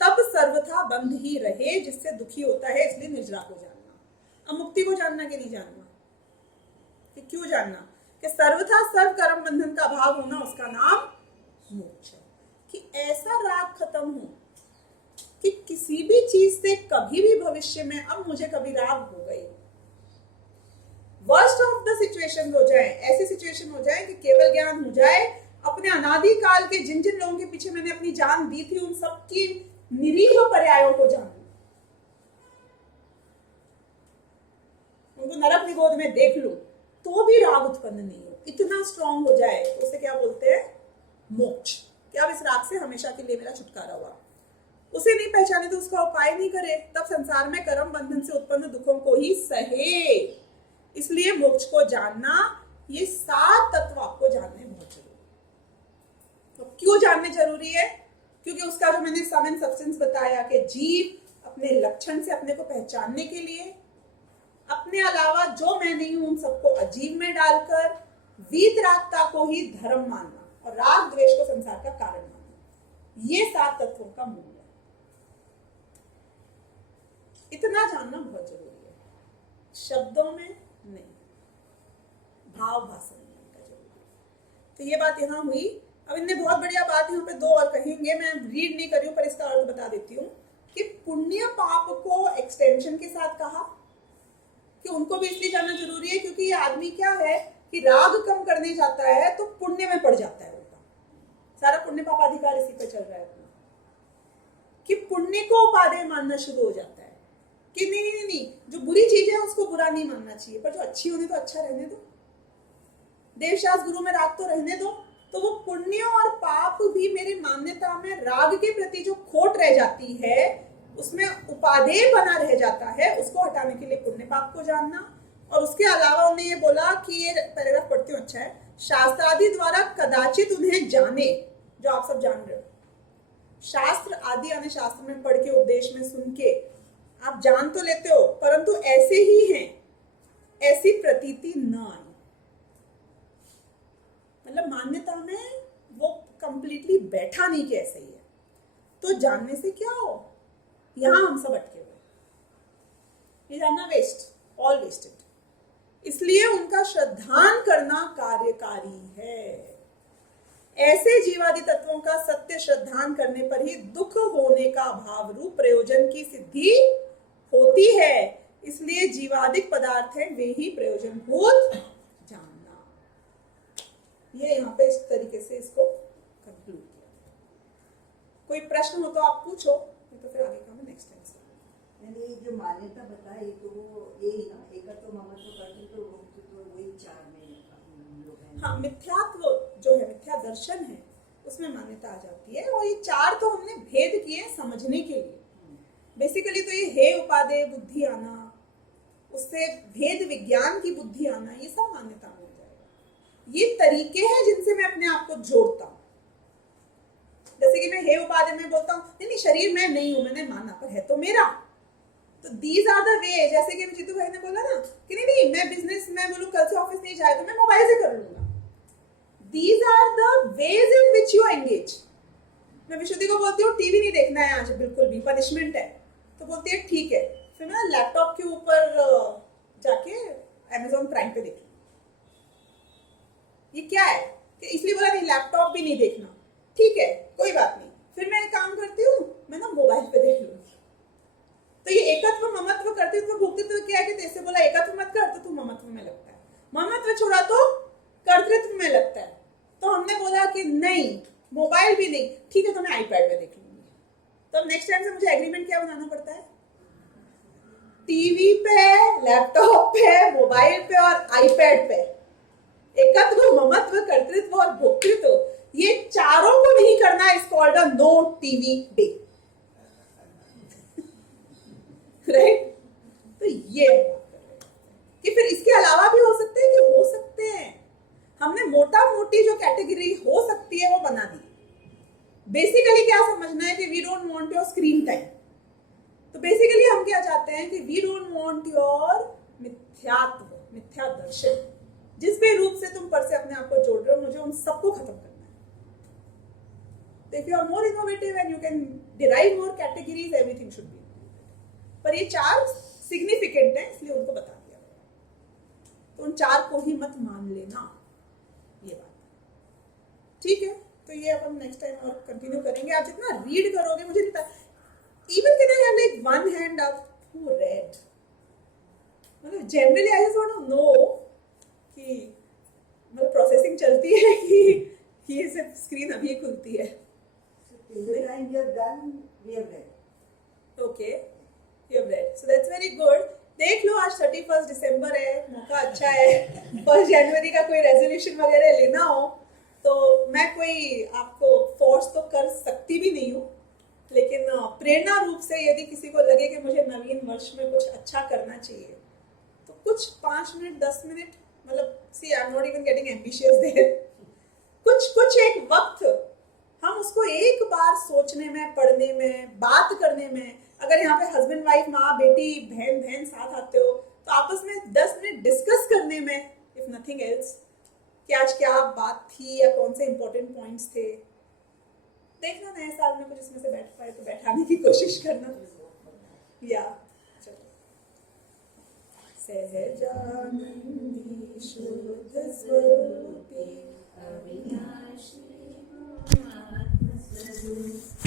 तब सर्वथा बंध ही रहे, जिससे दुखी होता है, इसलिए निर्जरा को जानना। अब मुक्ति को जानना कि नहीं जानना? कि क्यों जानना? कि सर्वथा सर्व कर्म बंधन का अभाव होना उसका नाम मोक्ष है। कि ऐसा राग खत्म हो कि किसी भी चीज से कभी भी भविष्य में अब मुझे कभी राग हो गई, वर्स्ट ऑफ द सिचुएशन हो जाए, ऐसी सिचुएशन हो जाए कि केवल ज्ञान हो जाए, अपने अनादि काल के जिन जिन लोगों के पीछे मैंने अपनी जान दी थी उन सबकी निरीह पर्यायों को जानूं, उनको नरक निगोद में देख लूं, तो भी राग उत्पन्न नहीं हो, इतना स्ट्रांग हो जाए, तो उसे क्या बोलते हैं? मोक्ष। क्या इस राग से हमेशा के लिए मेरा छुटकारा हुआ। उसे नहीं पहचाने तो उसका उपाय नहीं करे, तब संसार में कर्म बंधन से उत्पन्न दुखों को ही सहे। इसलिए मोक्ष को जानना, ये 7 तत्व आपको जानने बहुत जरूरी है। तो क्यों जानने जरूरी है? क्योंकि उसका जो मैंने सम एंड सब्सटेंस बताया कि जीव अपने लक्षण से अपने को पहचानने के लिए अपने अलावा जो मैं नहीं हूं उन सबको अजीब में डालकर वीतरागता को ही धर्म मानना और राग द्वेष को संसार का कारण मानना, ये 7 तत्वों का मूल है। इतना जानना बहुत जरूरी है, शब्दों में नहीं, भाव भाषा में का जरूरी है। तो ये बात यहां हुई। अब इनने बहुत बढ़िया बात यहाँ पे 2 और कहेंगे, मैं रीड नहीं कर रही हूं पर इसका अर्थ बता देती हूँ कि पुण्य पाप को एक्सटेंशन के साथ कहा कि उनको भी इसलिए जानना जरूरी है क्योंकि ये आदमी क्या है कि राग कम करने जाता है तो पुण्य में पड़ जाता है, उल्टा सारा पुण्य पाप अधिकार इसी पे चल रहा है अपना, कि पुण्य को उपादेय मानना शुरू हो जाता है कि नहीं, जो बुरी चीज है उसको बुरा नहीं मानना चाहिए, पर जो अच्छी होने तो अच्छा रहने दो, देवशास्त्र गुरु में राग तो रहने दो। तो वो पुण्य और पाप भी मेरी मान्यता में राग के प्रति जो खोट रह जाती है, उसमें उपादेय बना रह जाता है, उसको हटाने के लिए पुण्य पाप को जानना। और उसके अलावा उन्हें ये बोला कि ये पैराग्राफ पढ़ती हूँ, अच्छा है, शास्त्रादि द्वारा कदाचित उन्हें जाने, जो आप सब जान रहे हो, शास्त्र आदि यानी शास्त्र में पढ़ के उपदेश में सुन के आप जान तो लेते हो, परंतु ऐसे ही हैं, ऐसी प्रतीति न आई, मतलब मान्यता में वो कंप्लीटली बैठा नहीं कि ऐसे ही है। तो जानने से क्या हो, यहां हम सब अटके हुए, ये जानना वेस्ट, ऑल वेस्टेड। इसलिए उनका श्रद्धान करना कार्यकारी है। ऐसे जीवादि तत्वों का सत्य श्रद्धान करने पर ही दुख होने का भाव रूप प्रयोजन की सिद्धि होती है। इसलिए जीवादिक पदार्थ है वे ही प्रयोजनभूत जानना। ये यहाँ पे इस तरीके से इसको कंक्लूड किया। कोई प्रश्न हो तो आप पूछो, तो फिर आगे का मैं नेक्स्ट टाइम से। यानी जो मान्यता बताई तो वो यही ना, एकत्व ममत्व कर्तृत्व भोक्तृत्व वही 4 में हम लोग हैं। हाँ, मिथ्यात्व जो है, मिथ्या दर्शन है, उसमें मान्यता आ जाती है। और ये 4 तो हमने भेद किए समझने के लिए। बेसिकली तो ये हे उपादेय बुद्धि आना, उससे भेद विज्ञान की बुद्धि आना, ये सब मान्यता में हो जाएगा। ये तरीके हैं जिनसे मैं अपने आप को जोड़ता हूँ। जैसे कि मैं हे उपाधि में बोलता हूँ नहीं नहीं शरीर मैं नहीं हूं, मैंने माना पर है तो मेरा। तो दीज आर द वे, जैसे कि जीतू भाई ने बोला ना कि नहीं नहीं मैं बिजनेस, मैं बोलूँ कल से ऑफिस नहीं जाए तो मैं मोबाइल से कर लूंगा। These are the ways in which you engage. मैं विशुद्धि को बोलती हूँ टीवी नहीं देखना है आज बिल्कुल भी, पनिशमेंट है, तो बोलती है ठीक है, फिर मैं लैपटॉप के ऊपर जाके Amazon प्राइम पे देख लूँ। ये क्या है कि इसलिए बोला नहीं लैपटॉप भी नहीं देखना, ठीक है कोई बात नहीं, फिर मैं एक काम करती हूँ मैं ना मोबाइल पे देख लूंगी। तो ये एकत्व ममत्व कर्तृत्व भोक्तृत्व क्या है कि जैसे बोला एकत्व मत कर तो तू ममत्व में लगता है, ममत्व छोड़ा तो कर्तृत्व में लगता है। तो हमने बोला कि नहीं मोबाइल भी नहीं, ठीक है तो मैं आईपैड पे देख लूंगी। तो नेक्स्ट टाइम से मुझे एग्रीमेंट क्या बनाना पड़ता है, टीवी पे, लैपटॉप पे, मोबाइल पे और आईपैड पे एकत्व ममत्व कर्तृत्व और भोक्तृत्व ये चारों को नहीं करना, is called a no TV day, right. तो ये कि फिर इसके अलावा भी हो सकते हैं कि हो सकते हैं, हमने मोटा मोटी जो कैटेगरी हो सकती है वो बना दी। बेसिकली क्या समझना है कि we don't want your screen time. तो बेसिकली हम क्या चाहते हैं कि वी डोंट वांट योर मिथ्यात्व, मिथ्या दर्शन, जिस भी रूप से तुम पर से अपने आप को जोड़ रहे हो, मुझे उन सबको खत्म करना है। तो if you are more innovative and you can derive more categories, everything should be. पर ये 4 सिग्निफिकेंट है इसलिए उनको बता दिया, तो उन 4 को ही मत मान लेना, ये बात ठीक है। तो ये अब हम नेक्स्ट टाइम और कंटिन्यू करेंगे। आप जितना रीड करोगे, मुझे नहीं पता even can I have like one hand up who read, मतलब generally I just want to know कि मतलब प्रोसेसिंग चलती है कि ये सिर्फ स्क्रीन अभी खुलती है। Till the time we have done, we have read. Okay, you have read, so that's very good। देख लो आज 31 दिसंबर है, मौका अच्छा है 1 जनवरी का कोई रेजोल्यूशन वगैरह लेना हो तो मैं कोई आपको फोर्स तो कर सकती भी नहीं हूँ, लेकिन प्रेरणा रूप से यदि किसी को लगे कि मुझे नवीन वर्ष में कुछ अच्छा करना चाहिए तो कुछ 5 मिनट 10 मिनट, मतलब see I am not even getting ambitious there, कुछ एक वक्त हम उसको एक बार सोचने में, पढ़ने में, बात करने में, अगर यहाँ पे हस्बैंड वाइफ, माँ बेटी, बहन साथ आते हो तो आपस में 10 मिनट डिस्कस करने में, इफ नथिंग एल्स, कि आज क्या बात थी या कौन से इंपॉर्टेंट पॉइंट्स थे। देखना नए साल में कुछ इसमें से बैठ पाए तो बैठाने की कोशिश करना। या चलो, सहजानंदी शुद्ध स्वरूपी अविनाशी आत्म स्वरूप